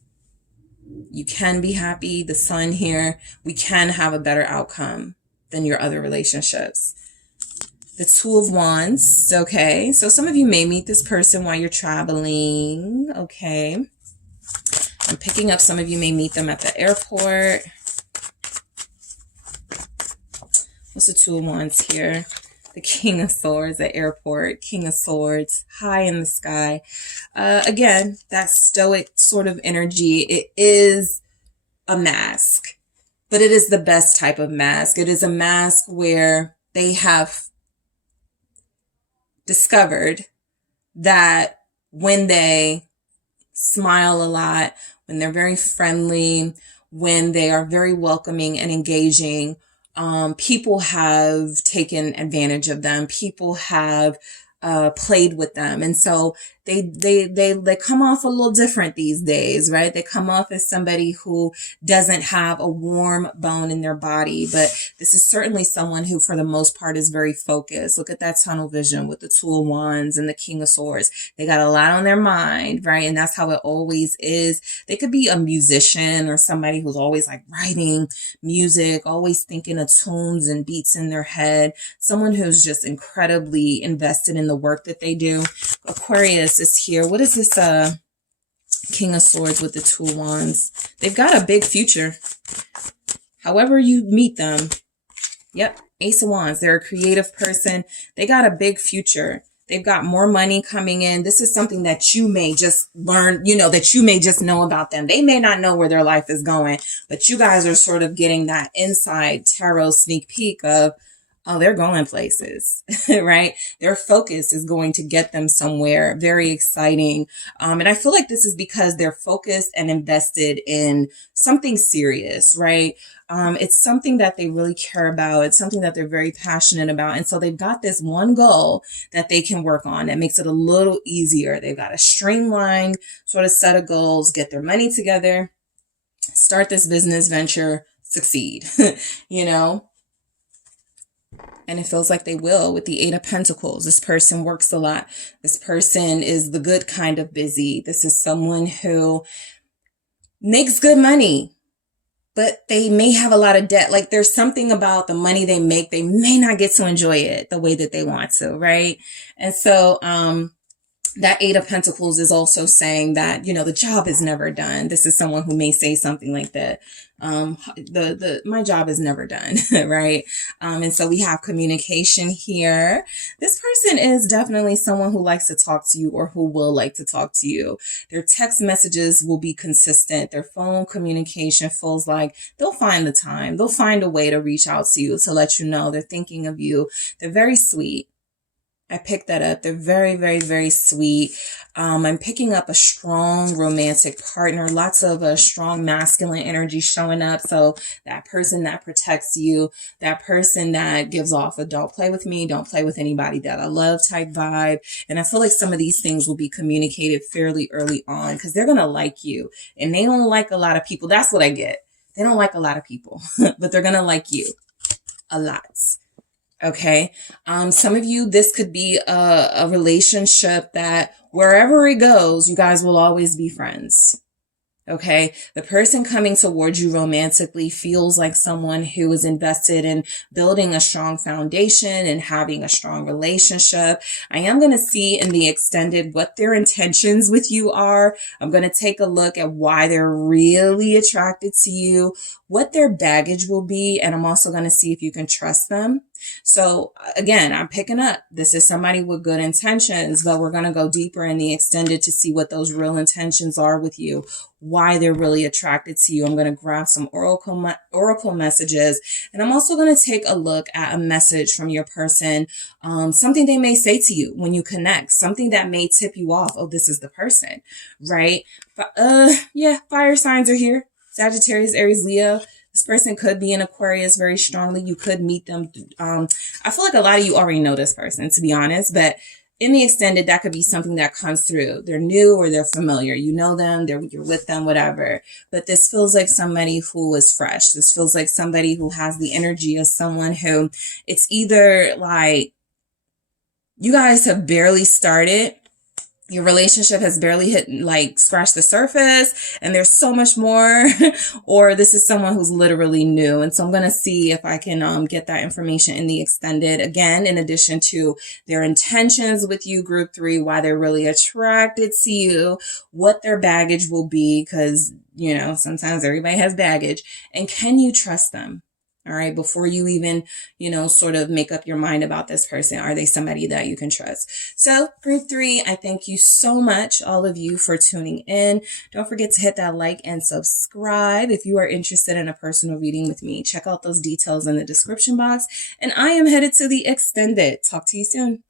You can be happy. The sun here, we can have a better outcome than your other relationships. The Two of Wands, okay. So some of you may meet this person while you're traveling, okay. I'm picking up some of you may meet them at the airport. What's the Two of Wands here? The King of Swords at airport, King of Swords, high in the sky. Again, that stoic sort of energy. It is a mask, but it is the best type of mask. It is a mask where they have discovered that when they smile a lot, when they're very friendly, when they are very welcoming and engaging, people have taken advantage of them. People have played with them. And so they come off a little different these days, right? They come off as somebody who doesn't have a warm bone in their body, but this is certainly someone who for the most part is very focused. Look at that tunnel vision with the Two of Wands and the King of Swords. They got a lot on their mind, right? And that's how it always is. They could be a musician or somebody who's always like writing music, always thinking of tunes and beats in their head. Someone who's just incredibly invested in the work that they do. Aquarius is here. What is this King of Swords with the Two of Wands? They've got a big future. However you meet them. Yep, Ace of Wands. They're a creative person. They got a big future. They've got more money coming in. This is something that you may just learn, that you may just know about them. They may not know where their life is going, but you guys are sort of getting that inside tarot sneak peek of, oh, they're going places, right? Their focus is going to get them somewhere very exciting. And I feel like this is because they're focused and invested in something serious, right? It's something that they really care about. It's something that they're very passionate about. And so they've got this one goal that they can work on that makes it a little easier. They've got a streamlined sort of set of goals, get their money together, start this business venture, succeed, And it feels like they will with the Eight of Pentacles. This person works a lot. This person is the good kind of busy. This is someone who makes good money, but they may have a lot of debt. Like there's something about the money they make. They may not get to enjoy it the way that they want to, right? And so, that Eight of Pentacles is also saying that, the job is never done. This is someone who may say something like that. My job is never done, right? And so we have communication here. This person is definitely someone who likes to talk to you or who will like to talk to you. Their text messages will be consistent. Their phone communication feels like they'll find the time. They'll find a way to reach out to you to let you know they're thinking of you. They're very sweet. I picked that up. They're very, very, very sweet. I'm picking up a strong romantic partner, lots of strong masculine energy showing up. So that person that protects you, that person that gives off a don't play with me, don't play with anybody that I love type vibe. And I feel like some of these things will be communicated fairly early on because they're going to like you. And they don't like a lot of people. That's what I get. They don't like a lot of people, but they're going to like you a lot. Okay. Some of you, this could be a relationship that wherever it goes, you guys will always be friends. Okay. The person coming towards you romantically feels like someone who is invested in building a strong foundation and having a strong relationship. I am going to see in the extended what their intentions with you are. I'm going to take a look at why they're really attracted to you, what their baggage will be. And I'm also going to see if you can trust them. So again, I'm picking up, this is somebody with good intentions, but we're going to go deeper in the extended to see what those real intentions are with you, why they're really attracted to you. I'm going to grab some oracle messages, and I'm also going to take a look at a message from your person, something they may say to you when you connect, something that may tip you off. Oh, this is the person, right? Yeah, fire signs are here. Sagittarius, Aries, Leo. This person could be an Aquarius very strongly. You could meet them. I feel like a lot of you already know this person, to be honest, but in the extended, that could be something that comes through. They're new or they're familiar. You know them, you're with them, whatever. But this feels like somebody who is fresh. This feels like somebody who has the energy of someone who, it's either like you guys have barely started. Your relationship has barely scratched the surface and there's so much more, or this is someone who's literally new. And so I'm going to see if I can get that information in the extended, again, in addition to their intentions with you, group 3, why they're really attracted to you, what their baggage will be, because, you know, sometimes everybody has baggage, and can you trust them? All right, before you even, you know, sort of make up your mind about this person, are they somebody that you can trust? So group 3, I thank you so much, all of you, for tuning in. Don't forget to hit that like and subscribe. If you are interested in a personal reading with me, check out those details in the description box. And I am headed to the extended. Talk to you soon.